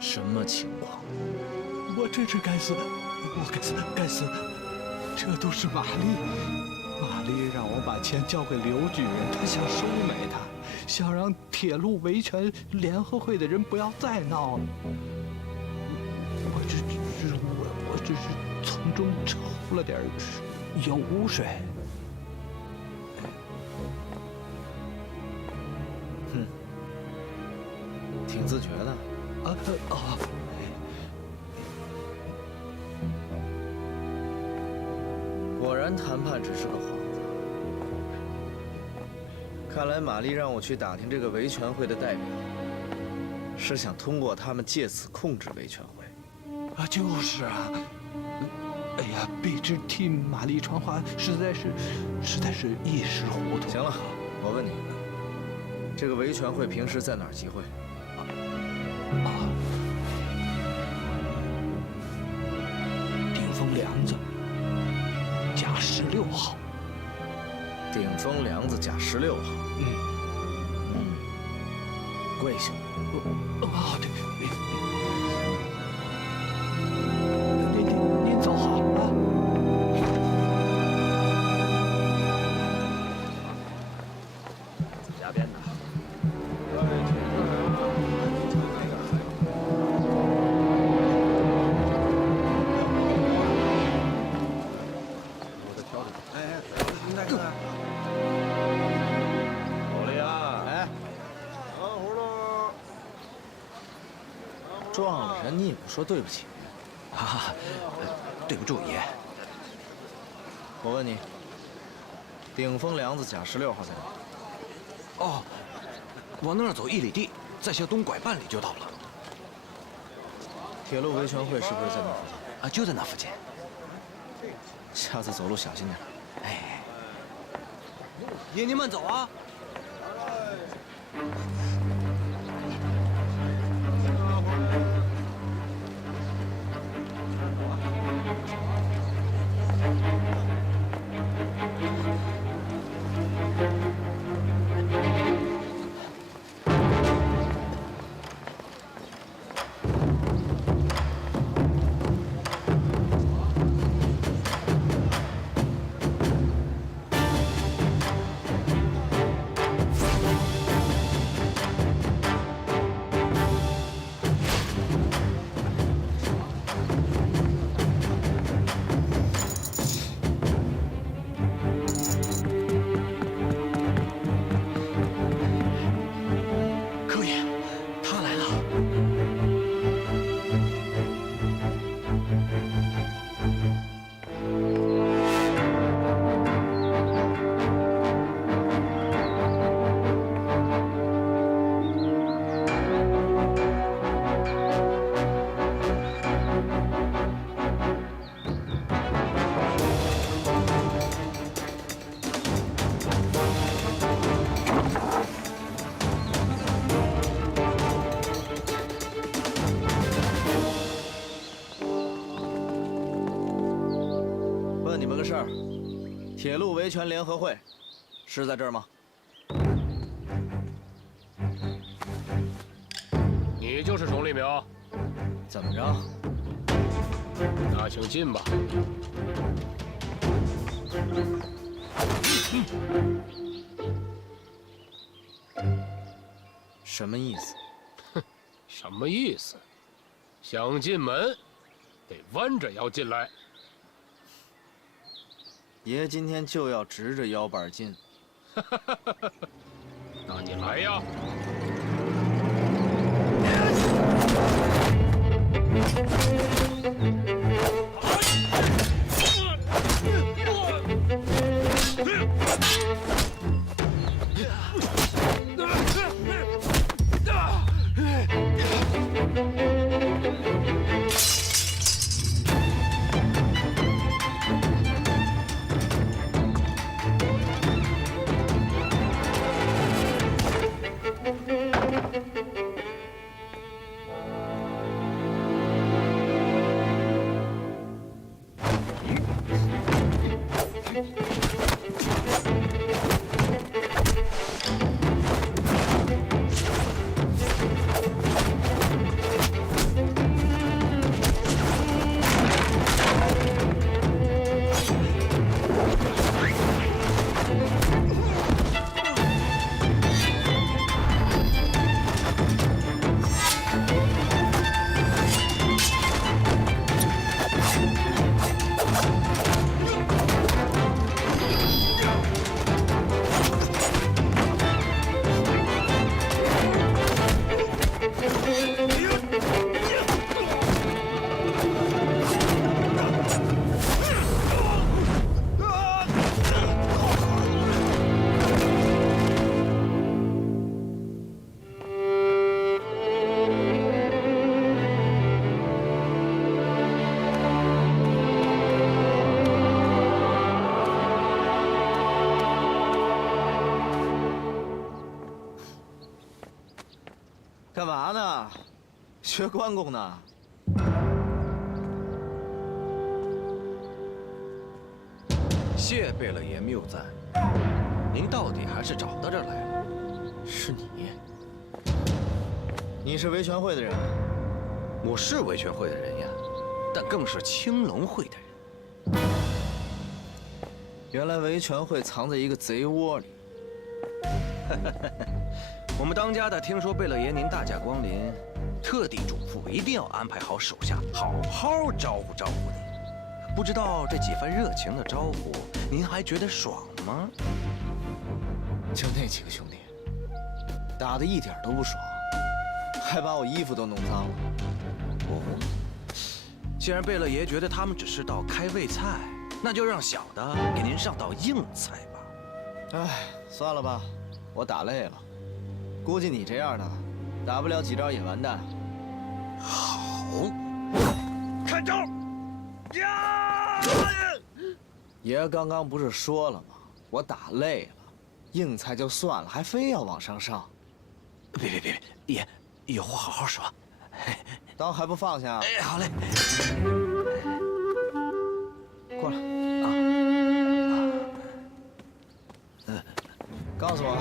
什么情况？我真是该死，我该死！这都是玛丽让我把钱交给刘举人，她想收买他，想让铁路维权联合会的人不要再闹了。我这只是从中抽了点油水。哼，挺自觉的。果然谈判只是个幌子。看来玛丽让我去打听这个维权会的代表，是想通过他们借此控制维权会。就是啊。哎呀，卑职替玛丽传话，实在是一时糊涂。行了，我问你，这个维权会平时在哪儿集会？顶峰梁子甲16号。顶峰梁子甲16号。跪下。对。您走好啊。加鞭的。撞了人你也不说对不起。对不住爷。我问你，顶峰梁子甲16号在哪？往那儿走1里地，再向东拐半里就到了。铁路维权会是不是在那附近？就在那附近。下次走路小心点。爷您慢走啊。问你们个事儿，铁路维权联合会是在这儿吗？你就是崇立明？怎么着？那请进吧。什么意思？什么意思？想进门，得弯着腰进来。爷今天就要直着腰板进。那你来呀！干嘛呢？学关公呢？谢贝勒爷谬赞，您到底还是找到这儿来了。是你？你是维权会的人？我是维权会的人呀，但更是青龙会的人。原来维权会藏在一个贼窝里。我们当家的听说贝勒爷您大驾光临，特地嘱咐一定要安排好手下，好好招呼招呼你。不知道这几番热情的招呼，您还觉得爽吗？就那几个兄弟，打得一点都不爽，还把我衣服都弄脏了。哦，既然贝勒爷觉得他们只是道开胃菜，那就让小的给您上道硬菜吧。哎，算了吧，我打累了。估计你这样的，打不了几招也完蛋。好，看招！呀！爷刚刚不是说了吗？我打累了，硬菜就算了，还非要往上上。别，爷，有话好好说。刀还不放下？哎，好嘞。过来啊！告诉我，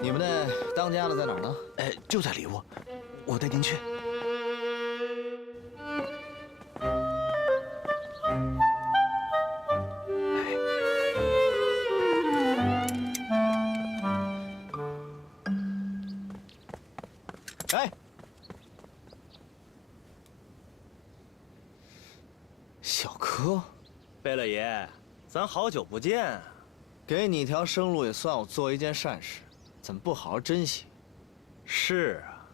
你们那当家的在哪儿呢？就在里屋，我带您去。哎，小柯，贝勒爷，咱好久不见。给你一条生路也算我做一件善事，怎么不好好珍惜？是啊，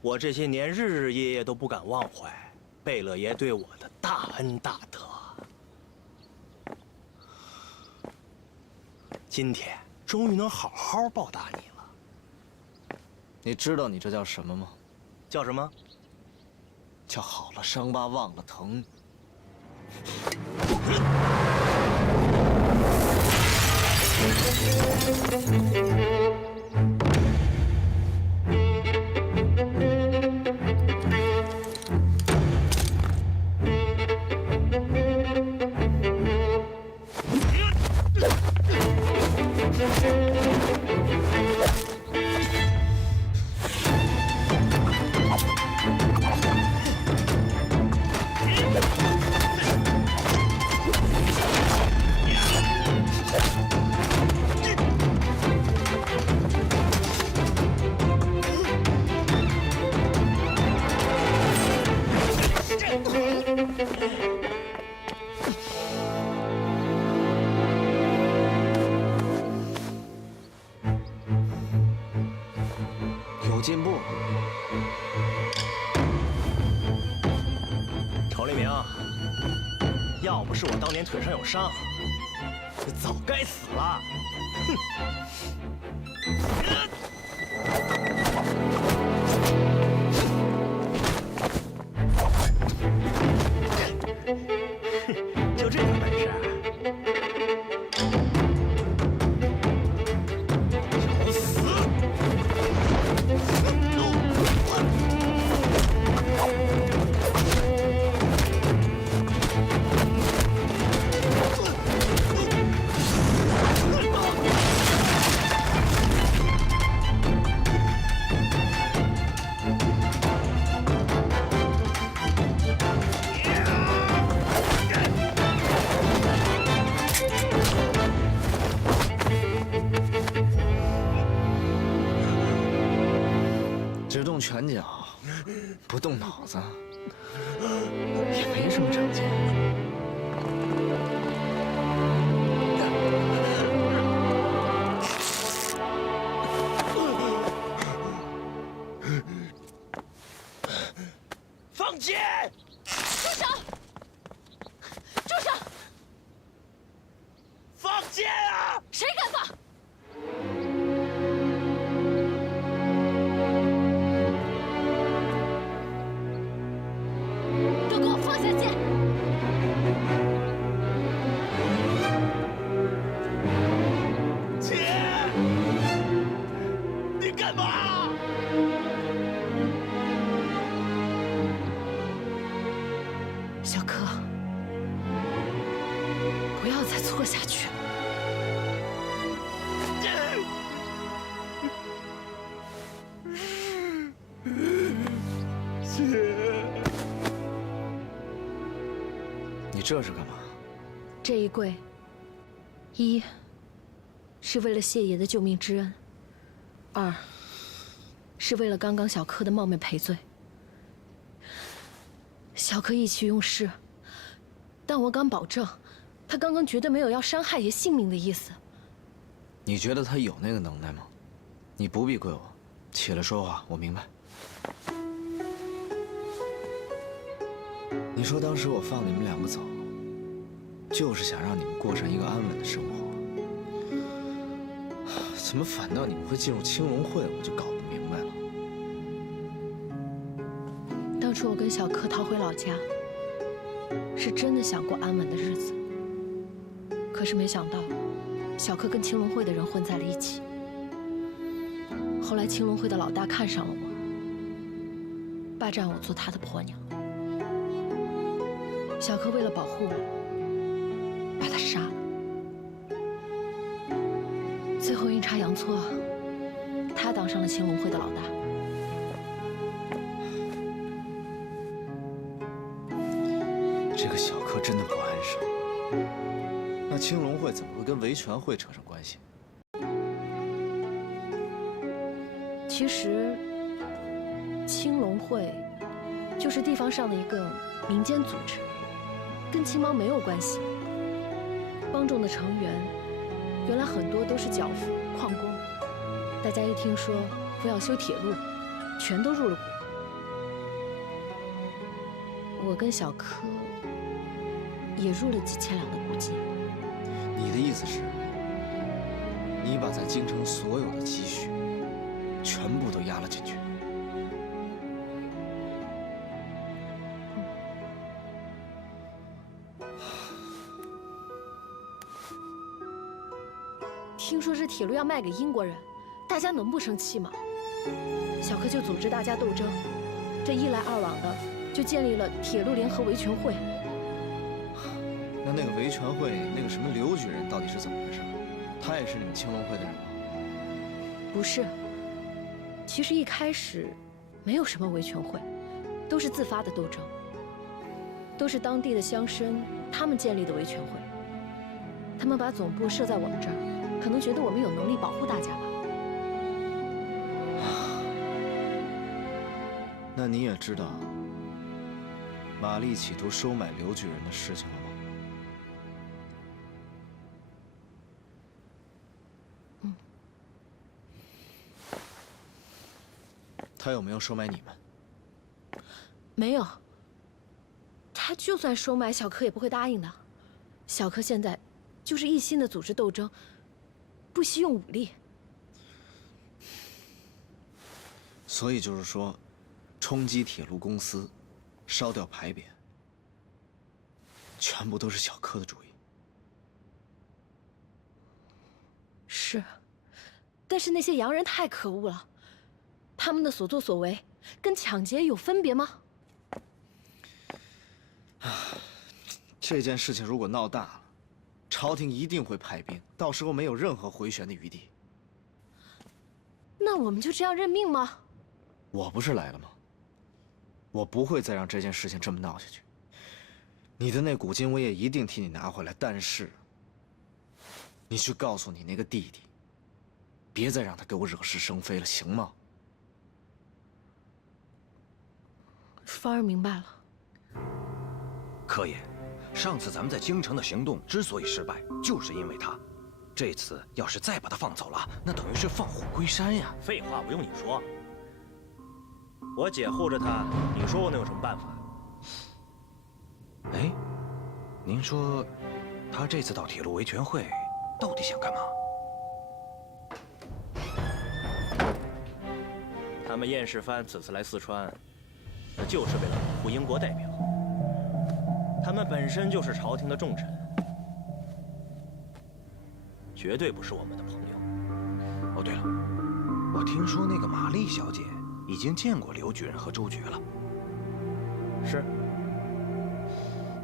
我这些年日日夜夜都不敢忘怀贝勒爷对我的大恩大德。今天终于能好好报答你了。你知道你这叫什么吗？叫什么？叫好了伤疤忘了疼。有进步。仇立明，要不是我当年腿上有伤，早该死了。就这点本事？找死！只动拳脚，不动脑子，也没什么长进。放箭！住手！住手！放箭啊！谁敢放？都给我放下剑！这是干嘛？这一跪，一是为了谢爷的救命之恩，二是为了刚刚小柯的冒昧赔罪。小柯意气用事，但我敢保证，他刚刚绝对没有要伤害爷性命的意思。你觉得他有那个能耐吗？你不必跪我，起来说话，我明白。你说当时我放你们两个走，就是想让你们过上一个安稳的生活，怎么反倒你们会进入青龙会，我就搞不明白了。当初我跟小柯逃回老家，是真的想过安稳的日子，可是没想到，小柯跟青龙会的人混在了一起。后来青龙会的老大看上了我，霸占我做他的婆娘。小柯为了保护我，把他杀了。最后阴差阳错，他当上了青龙会的老大。这个小柯真的不安生。那青龙会怎么会跟维权会扯上关系？其实，青龙会就是地方上的一个民间组织，跟青帮没有关系。帮众的成员原来很多都是脚夫、矿工，大家一听说说要修铁路，全都入了股。我跟小柯也入了几千两的股金。你的意思是，你把在京城所有的积蓄全部都压了进去？听说这铁路要卖给英国人，大家能不生气吗？小柯就组织大家斗争，这一来二往的，就建立了铁路联合维权会。那个维权会那个什么刘举人到底是怎么回事？他也是你们青龙会的人吗？不是，其实一开始没有什么维权会，都是自发的斗争，都是当地的乡绅他们建立的维权会。他们把总部设在我们这儿，可能觉得我们有能力保护大家吧。那你也知道玛丽企图收买刘举人的事情了吗？他有没有收买你们？没有。他就算收买小柯也不会答应的。小柯现在就是一心的组织斗争，不惜用武力。所以就是说，冲击铁路公司，烧掉牌匾，全部都是小柯的主意。是，但是那些洋人太可恶了。他们的所作所为跟抢劫有分别吗？这件事情如果闹大了，朝廷一定会派兵，到时候没有任何回旋的余地。那我们就这样认命吗？我不是来了吗？我不会再让这件事情这么闹下去。你的那股金我也一定替你拿回来，但是你去告诉你那个弟弟，别再让他给我惹是生非了，行吗？芳儿明白了。柯爷，上次咱们在京城的行动之所以失败，就是因为他。这次要是再把他放走了，那等于是放虎归山呀。废话不用你说，我姐护着他，你说我能有什么办法？哎，您说，他这次到铁路维权会，到底想干嘛？他们燕世藩此次来四川，那就是为了保护英国代表。他们本身就是朝廷的重臣，绝对不是我们的朋友。哦，对了，我听说那个玛丽小姐已经见过刘举人和周觉了。是。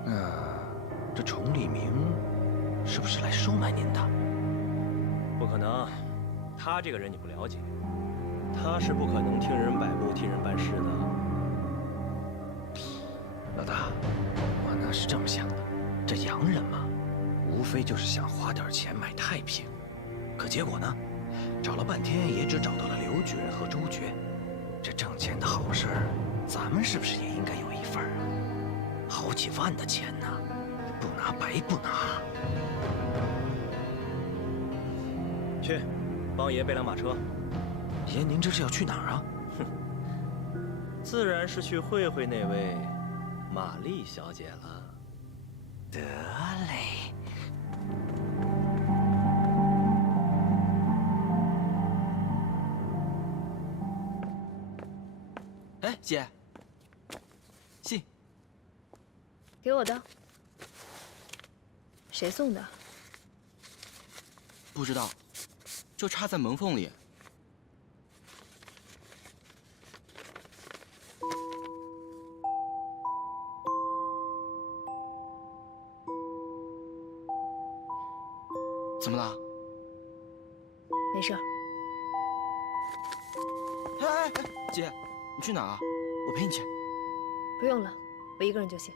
那这崇利明是不是来收买您的？不可能，他这个人你不了解，他是不可能听人摆布、替人办事的。老大，我呢是这么想的，这洋人嘛，无非就是想花点钱买太平，可结果呢，找了半天也只找到了刘举人和周觉。这挣钱的好事儿，咱们是不是也应该有一份啊？好几万的钱呢，不拿白不拿。去，帮爷备辆马车。爷，您这是要去哪儿啊？哼，自然是去会会那位玛丽小姐了。得嘞。哎，姐，信给我的。谁送的？不知道，就插在门缝里。怎么了？没事儿。哎，姐，你去哪儿？我陪你去。不用了，我一个人就行。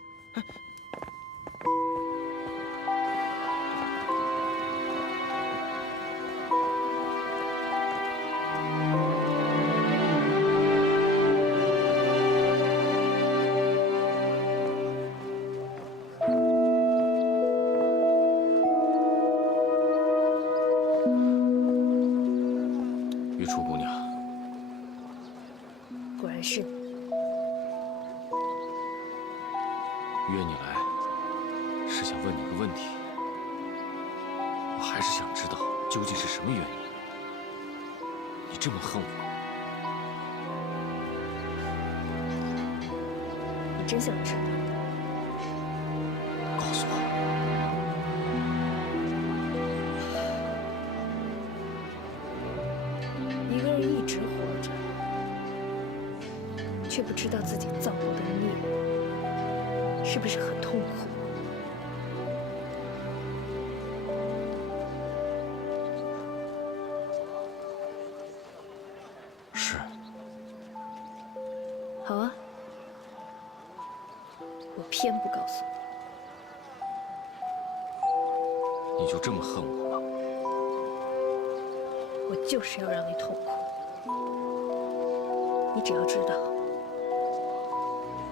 玉楚姑娘，果然是你。约你来，是想问你个问题。我还是想知道究竟是什么原因，你这么恨我。你真想知道？告诉我。一个人一直活着，却不知道自己造过的孽，是不是很痛苦？是。好啊，我偏不告诉你。你就这么恨我吗？我就是要让你痛苦。你只要知道，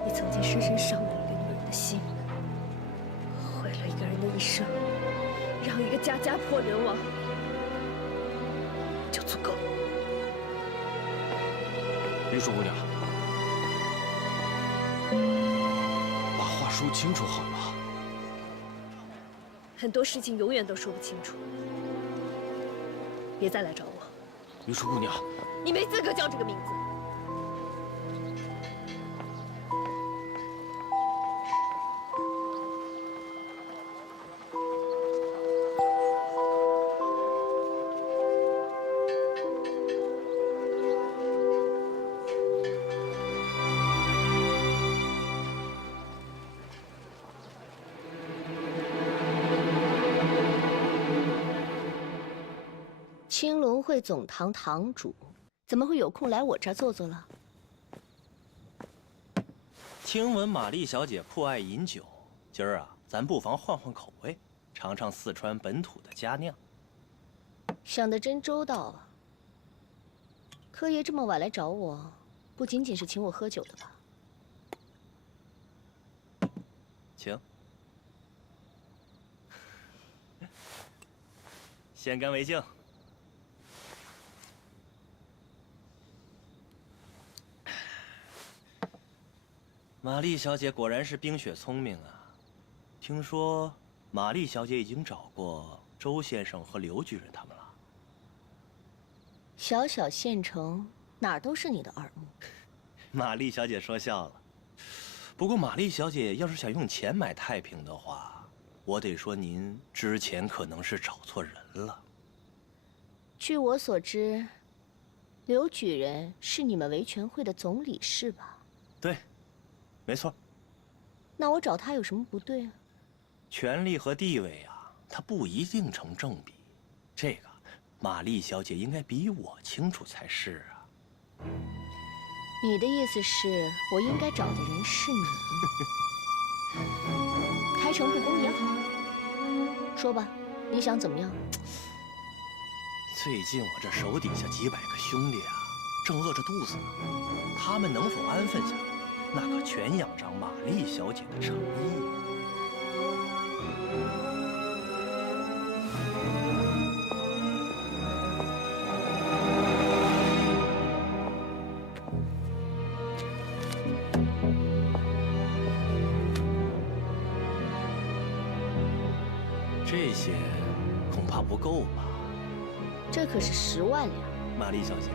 你曾经深深伤了一个女人的心，毁了一个人的一生，让一个家家破人亡，就足够了。玉树姑娘，把话说清楚好吗？很多事情永远都说不清楚，别再来找我。玉树姑娘，你没资格叫这个名字。青龙会总堂堂主，怎么会有空来我这儿坐坐了？听闻玛丽小姐酷爱饮酒，今儿啊，咱不妨换换口味，尝尝四川本土的佳酿。想得真周到啊！柯爷这么晚来找我，不仅仅是请我喝酒的吧？请。先干为敬。玛丽小姐果然是冰雪聪明啊！听说玛丽小姐已经找过周先生和刘举人他们了。小小县城，哪儿都是你的耳目。玛丽小姐说笑了。不过玛丽小姐要是想用钱买太平的话，我得说您之前可能是找错人了。据我所知，刘举人是你们维权会的总理事吧？对。没错，那我找他有什么不对啊？权力和地位啊，它不一定成正比，这个玛丽小姐应该比我清楚才是啊。你的意思是我应该找的人是你？开诚布公也好。说吧，你想怎么样？最近我这手底下几百个兄弟啊，正饿着肚子呢，他们能否安分下来，那可全仰仗玛丽小姐的诚意。这些恐怕不够吧？这可是10万两。玛丽小姐，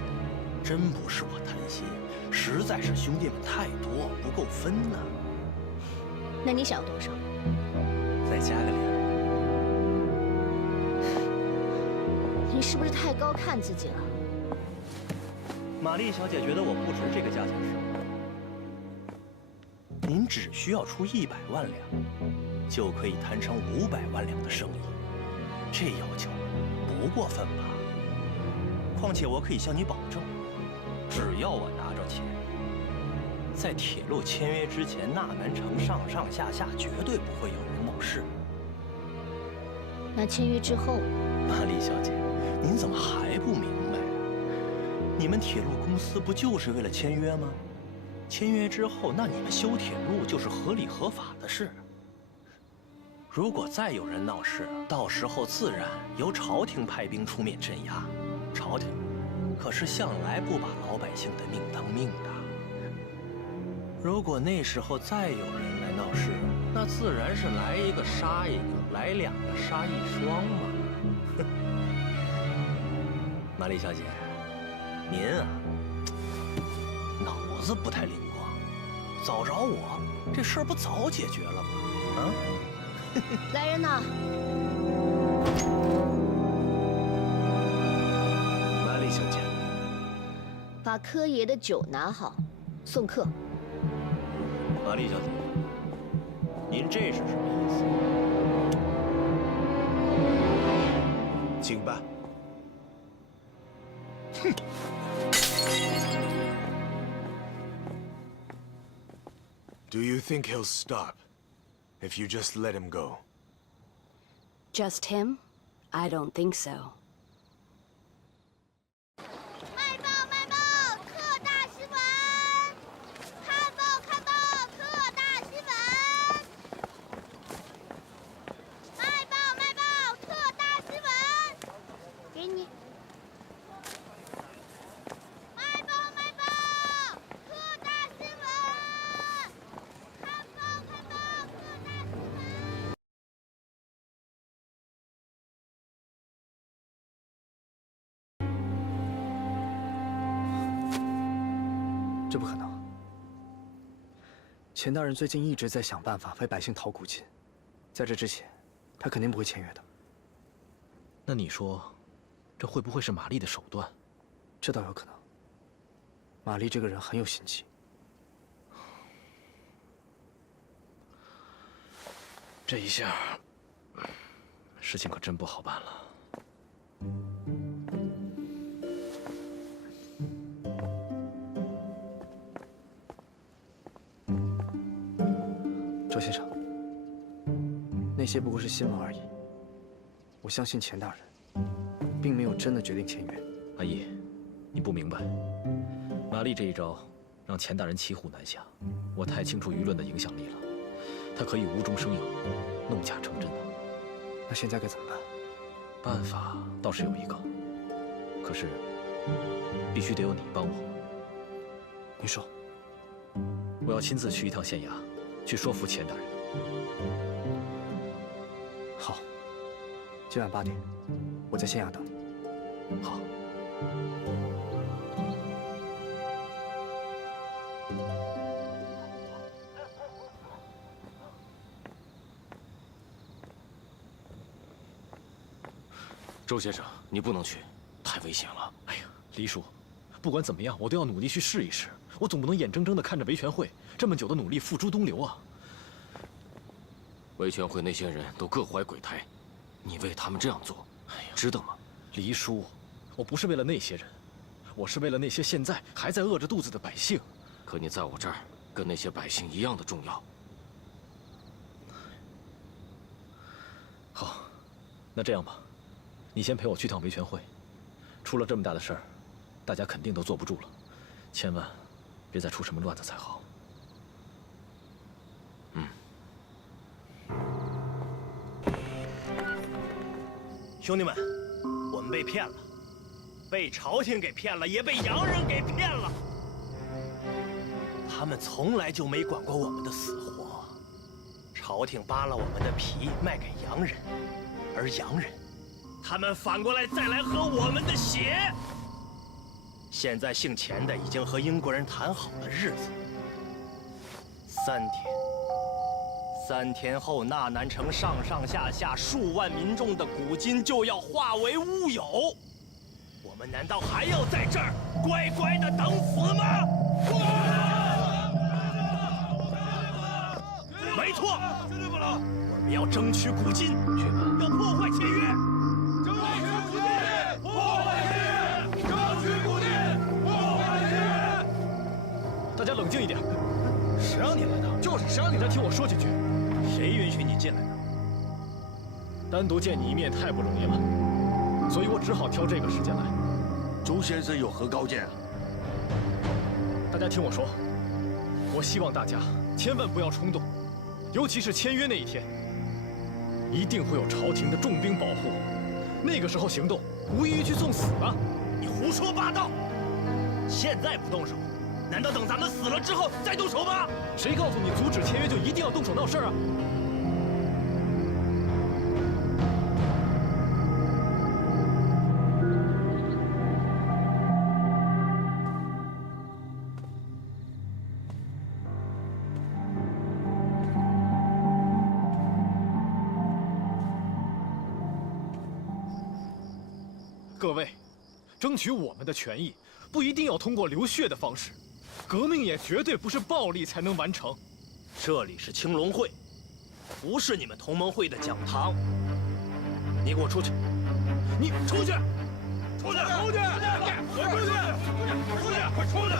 真不是我贪心，实在是兄弟们太多，不够分呢。那你想要多少？再加个2。你是不是太高看自己了？玛丽小姐觉得我不值这个价钱是吗？您只需要出100万两，就可以谈成500万两的生意，这要求不过分吧？况且我可以向你保证，只要我拿着钱，在铁路签约之前，纳门城上上下下绝对不会有人闹事。那签约之后，玛丽小姐，您怎么还不明白？你们铁路公司不就是为了签约吗？签约之后，那你们修铁路就是合理合法的事。如果再有人闹事，到时候自然由朝廷派兵出面镇压。朝廷可是向来不把老百姓的命当命的。如果那时候再有人来闹事，那自然是来一个杀一个，来2个杀1双嘛。玛丽小姐，您啊，脑子不太灵光，早找我，这事儿不早解决了吗？啊？来人呐！玛丽小姐，把柯爷的酒拿好，送客。玛丽小姐，您这是什么意思？请吧。哼。Do you think he'll stop if you just let him go? Just him? I don't think so. 卖报卖报，特大新闻！看报看报，特大新闻！卖报卖报，特大新闻！给你。卖报卖报，特大新闻！看报看报，特大新闻！这不可能。钱大人最近一直在想办法为百姓讨古金，在这之前，他肯定不会签约的。那你说，这会不会是玛丽的手段？这倒有可能。玛丽这个人很有心机。这一下，事情可真不好办了。周先生，那些不过是新闻而已。我相信钱大人，并没有真的决定签约。阿义，你不明白，玛丽这一招让钱大人骑虎难下。我太清楚舆论的影响力了，他可以无中生有，弄假成真的。那现在该怎么办？办法倒是有一个，可是必须得有你帮我。你说。我要亲自去一趟县衙，去说服钱大人。好，今晚8点，我在县衙等你。好。周先生，你不能去，太危险了。哎呀，黎叔，不管怎么样，我都要努力去试一试。我总不能眼睁睁地看着维权会这么久的努力付诸东流啊！维权会那些人都各怀鬼胎，你为他们这样做，值得吗？黎叔，我不是为了那些人，我是为了那些现在还在饿着肚子的百姓。可你在我这儿跟那些百姓一样的重要。那这样吧，你先陪我去趟维权会。出了这么大的事儿，大家肯定都坐不住了，千万别再出什么乱子才好。兄弟们，我们被骗了，被朝廷给骗了，也被洋人给骗了。他们从来就没管过我们的死活，朝廷扒了我们的皮卖给洋人，而洋人，他们反过来再来喝我们的血。现在姓钱的已经和英国人谈好了日子，3天后，纳南城上下数万民众的古金就要化为乌有，我们难道还要在这儿乖乖的等死吗？没错，我们要争取古金，要破坏签约。争取古金，破坏签约！争取古金，破坏签约！大家冷静一点。谁让你来的？就是谁让你再听我说几句。谁允许你进来的？单独见你一面太不容易了，所以我只好挑这个时间来。周先生有何高见啊？大家听我说，我希望大家千万不要冲动，尤其是签约那一天，一定会有朝廷的重兵保护，那个时候行动无异于去送死啊！你胡说八道！现在不动手，难道等咱们死了之后再动手吗？谁告诉你阻止签约就一定要动手闹事啊？各位，争取我们的权益，不一定要通过流血的方式，革命也绝对不是暴力才能完成。这里是青龙会，不是你们同盟会的讲堂。你给我出去！你出去！出去！出去！滚出去！出去！快出去！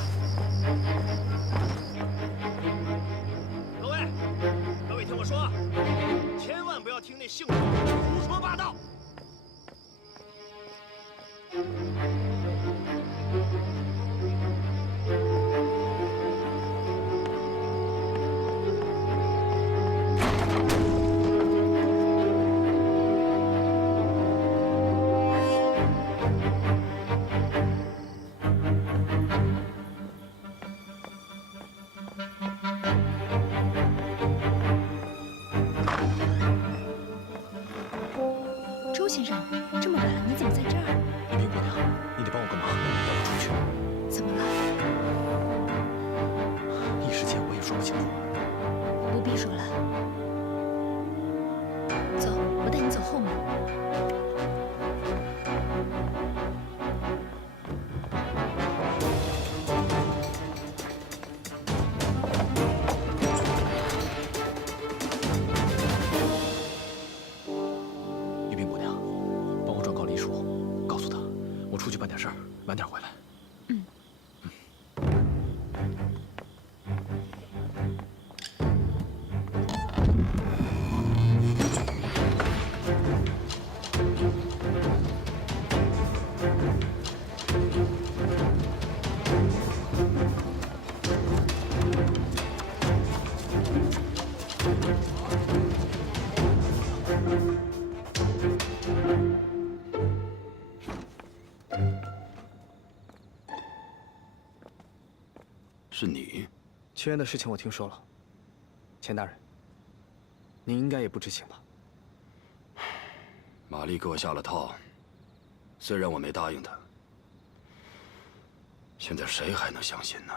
各位听我说，千万不要听那姓周的胡说八道。周先生，这么晚了，你怎么在这儿？一萍姑娘，你得帮我个忙，带我出去。怎么了？一时间我也说不清楚。不必说了。走，我带你走后门。玉萍姑娘，帮我转告黎叔，告诉他我出去办点事儿，晚点回来。是你？签约的事情我听说了，钱大人，您应该也不知情吧？玛丽给我下了套，虽然我没答应她，现在谁还能相信呢？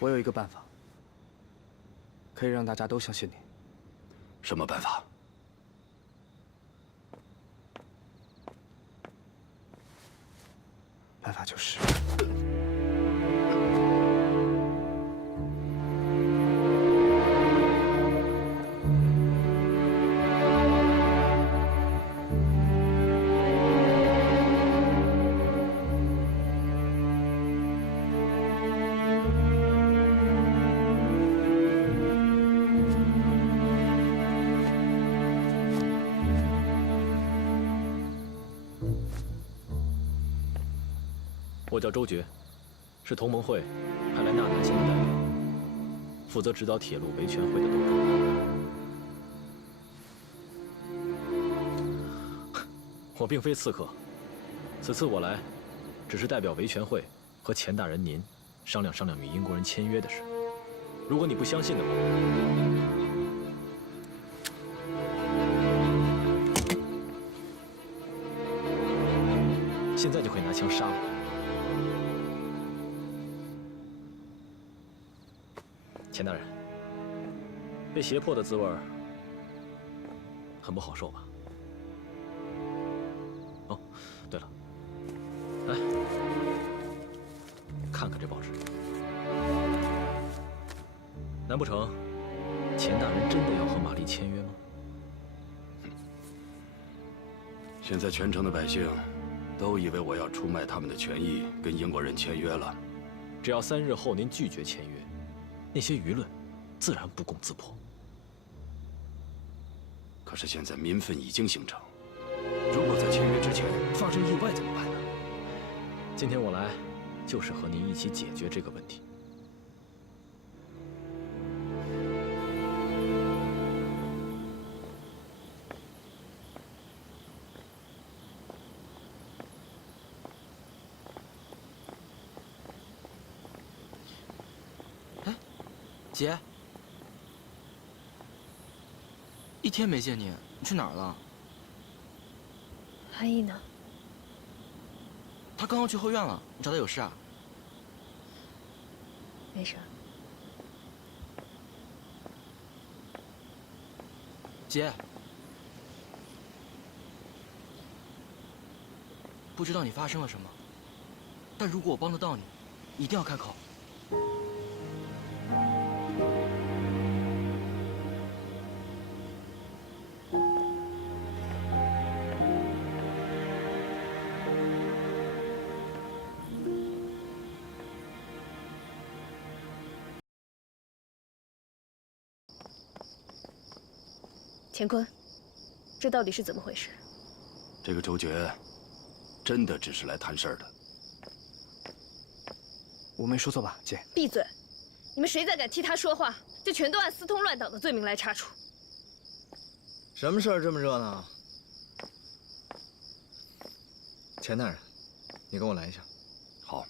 我有一个办法，可以让大家都相信你。什么办法？办法就是。我叫周觉，是同盟会派来纳兰县的代表，负责指导铁路维权会的斗争。我并非刺客，此次我来，只是代表维权会和钱大人您商量商量与英国人签约的事。如果你不相信的话，现在就可以拿枪杀我。钱大人，被胁迫的滋味很不好受吧？哦，对了，来看看这报纸。难不成钱大人真的要和玛丽签约吗？现在全城的百姓都以为我要出卖他们的权益，跟英国人签约了。只要3日后您拒绝签约，那些舆论自然不攻自破。可是现在民愤已经形成，如果在签约之前发生意外怎么办呢？今天我来，就是和您一起解决这个问题。姐，一天没见你，你去哪儿了？阿义呢？他刚刚去后院了，你找他有事啊？没事。姐，不知道你发生了什么，但如果我帮得到你，一定要开口。乾坤，这到底是怎么回事？这个周觉，真的只是来谈事儿的。我没说错吧，姐？闭嘴！你们谁再敢替他说话，就全都按私通乱党的罪名来查处。什么事儿这么热闹？钱大人，你跟我来一下。好。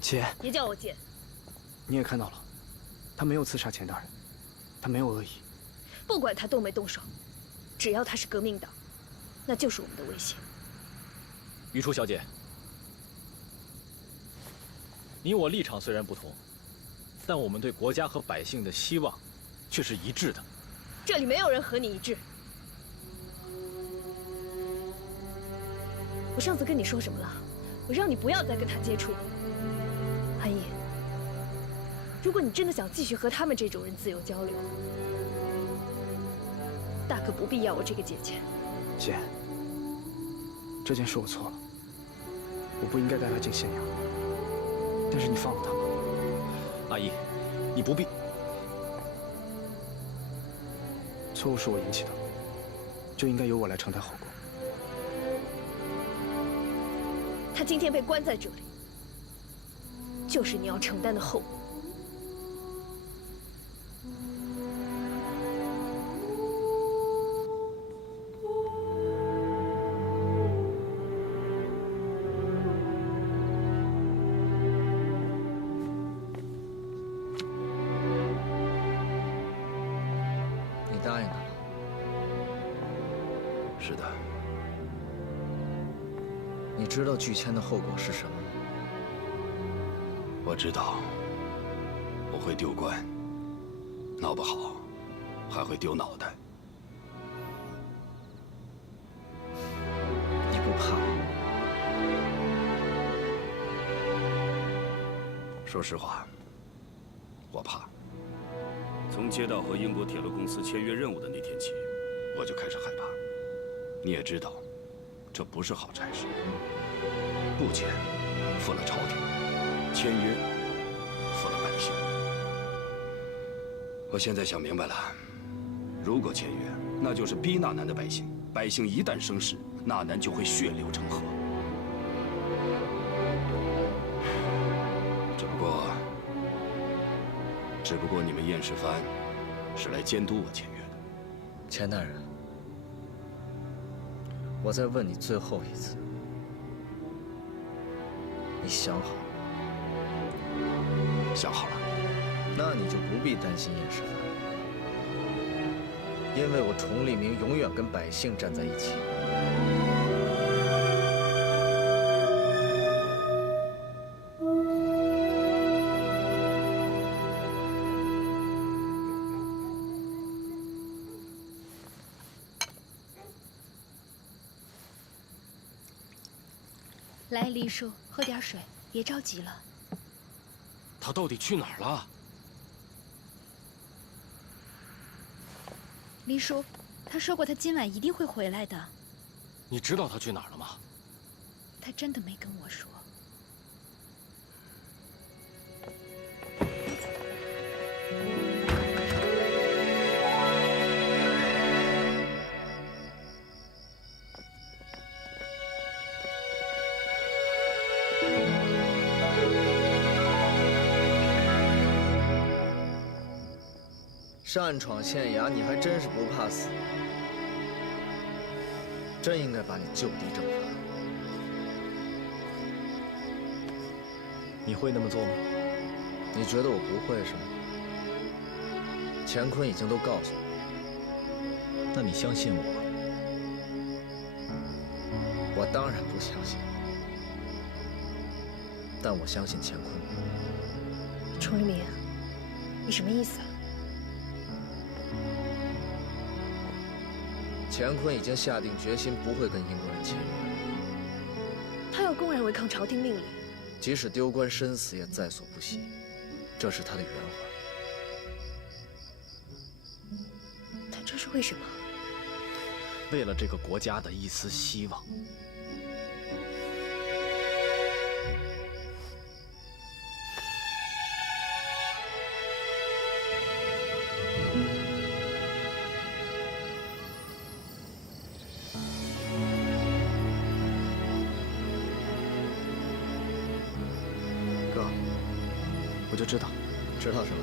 姐，别叫我姐。你也看到了，他没有刺杀钱大人，他没有恶意。不管他动没动手，只要他是革命党，那就是我们的威胁。于初小姐，你我立场虽然不同，但我们对国家和百姓的希望却是一致的。这里没有人和你一致。我上次跟你说什么了？我让你不要再跟他接触。阿义，如果你真的想继续和他们这种人自由交流，大可不必要我这个姐姐。姐，这件事我错了，我不应该带他进县衙。但是你放了他吧。阿义，你不必。错误是我引起的，就应该由我来承担后果。他今天被关在这里，就是你要承担的后果。你答应他了？是的。你知道拒签的后果是什么吗？我知道，我会丢官，闹不好还会丢脑袋。你不怕？说实话，我怕。从接到和英国铁路公司签约任务的那天起，我就开始害怕。你也知道，这不是好差事。不签，负了朝廷；签约，负了百姓。我现在想明白了，如果签约，那就是逼纳南的百姓，百姓一旦生事，纳南就会血流成河。只不过你们燕世藩是来监督我签约的。钱大人，我再问你最后一次，你想好了？想好了。那你就不必担心燕世藩，因为我崇利明永远跟百姓站在一起。来，黎叔，喝点水，别着急了。他到底去哪儿了？黎叔，他说过他今晚一定会回来的。你知道他去哪儿了吗？他真的没跟我说。擅闯县衙，你还真是不怕死，真应该把你就地正法。你会那么做吗？你觉得我不会是吗？乾坤已经都告诉我，那你相信我？我当然不相信，但我相信乾坤。崇利明，你什么意思啊？乾坤已经下定决心，不会跟英国人签约。他要公然违抗朝廷命令，即使丢官身死，也在所不惜。这是他的原话。他这是为什么？为了这个国家的一丝希望。我就知道，知道什么？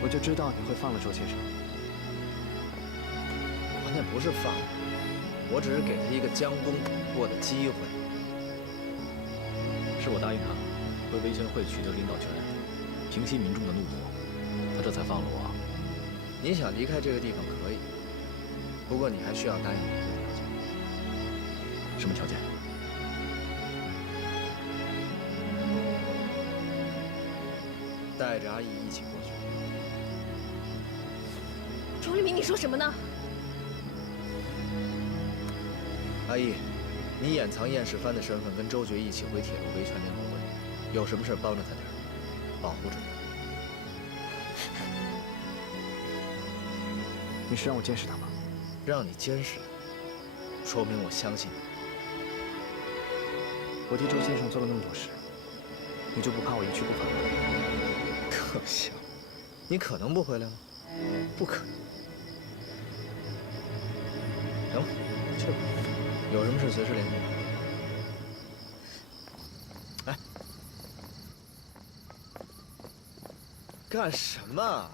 我就知道你会放了周先生。我那不是放了，我只是给他一个将功补过的机会。是我答应他，为维权会取得领导权，平息民众的怒火，他这才放了我。你想离开这个地方可以，不过你还需要答应我一个条件。什么条件？带着阿义一起过去。崇利明，你说什么呢？阿义，你掩藏燕世藩的身份，跟周决一起回铁路维权联合会，有什么事帮着他点，保护着他。你是让我监视他吗？让你监视他，说明我相信你。我替周先生做了那么多事，你就不怕我一去不返吗？可笑，你可能不回来吗？不可能。行吧，去吧，有什么事随时联系。哎，干什么？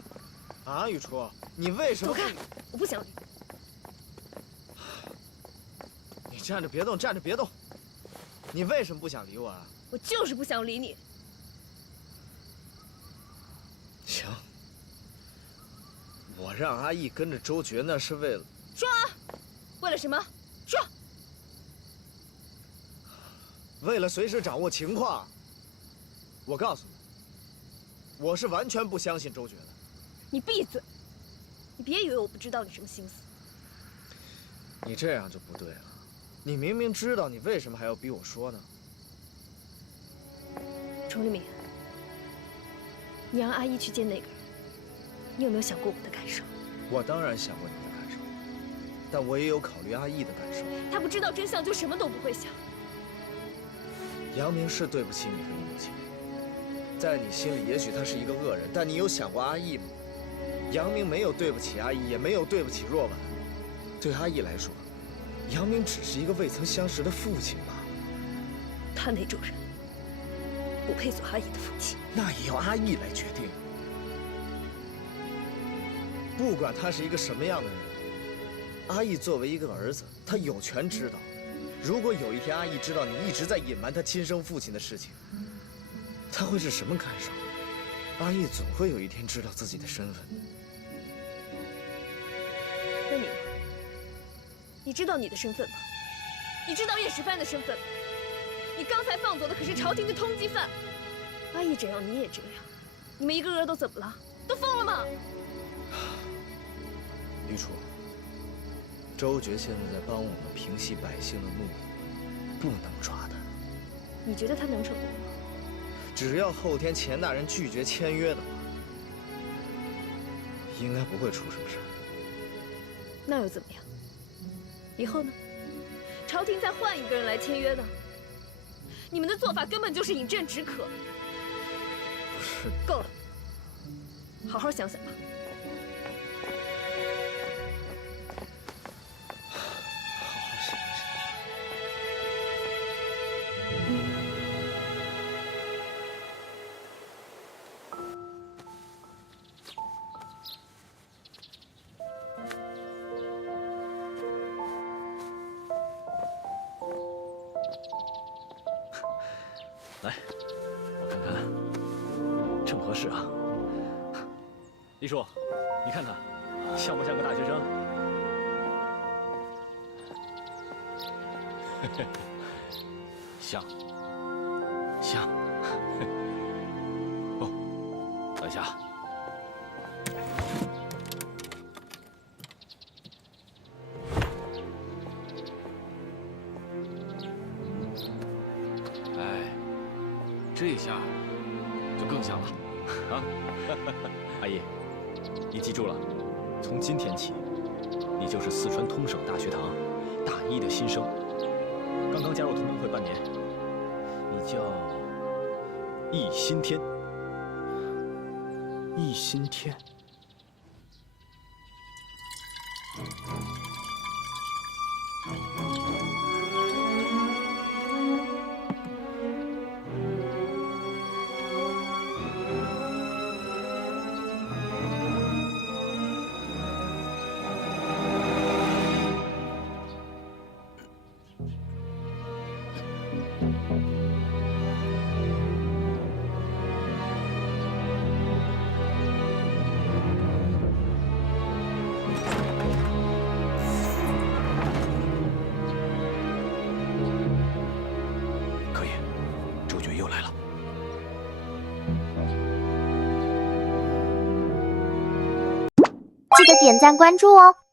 啊，雨初，你为什么？走开！我不想理你站着别动，站着别动。你为什么不想理我啊？我就是不想理你。行，我让阿义跟着周决，那是为了说啊，为了什么？说。为了随时掌握情况。我告诉你，我是完全不相信周决的。你闭嘴！你别以为我不知道你什么心思。你这样就不对了。你明明知道，你为什么还要逼我说呢？崇利明，你让阿义去见那个人，你有没有想过我的感受？我当然想过你的感受，但我也有考虑阿义的感受。他不知道真相，就什么都不会想。杨明是对不起你和你母亲，在你心里，也许他是一个恶人，但你有想过阿义吗？杨明没有对不起阿义，也没有对不起若婉。对阿义来说，杨明只是一个未曾相识的父亲罢了。他那种人，不配做阿义的父亲。那也要阿义来决定。不管他是一个什么样的人，阿义作为一个儿子，他有权知道。如果有一天阿义知道你一直在隐瞒他亲生父亲的事情，他会是什么感受？阿义总会有一天知道自己的身份。那你呢？你知道你的身份吗？你知道叶石帆的身份吗？你刚才放走的可是朝廷的通缉犯。阿义这样，你也这样，你们一个个都怎么了？都疯了吗？李楚，周觉现在在帮我们平息百姓的怒火，不能抓他。你觉得他能成功吗？只要后天钱大人拒绝签约的话，应该不会出什么事。那又怎么样？以后呢？朝廷再换一个人来签约呢？你们的做法根本就是饮鸩止渴。不是，够了，好好想想吧。来，我看看，正合适啊。黎叔，你看他像不像个大学生？像，像。哦，等一下。这下就更像了，啊！阿义，你记住了，从今天起，你就是四川通省大学堂大一的新生，刚刚加入同盟会半年，你叫易新天。易新天。记得点赞关注哦。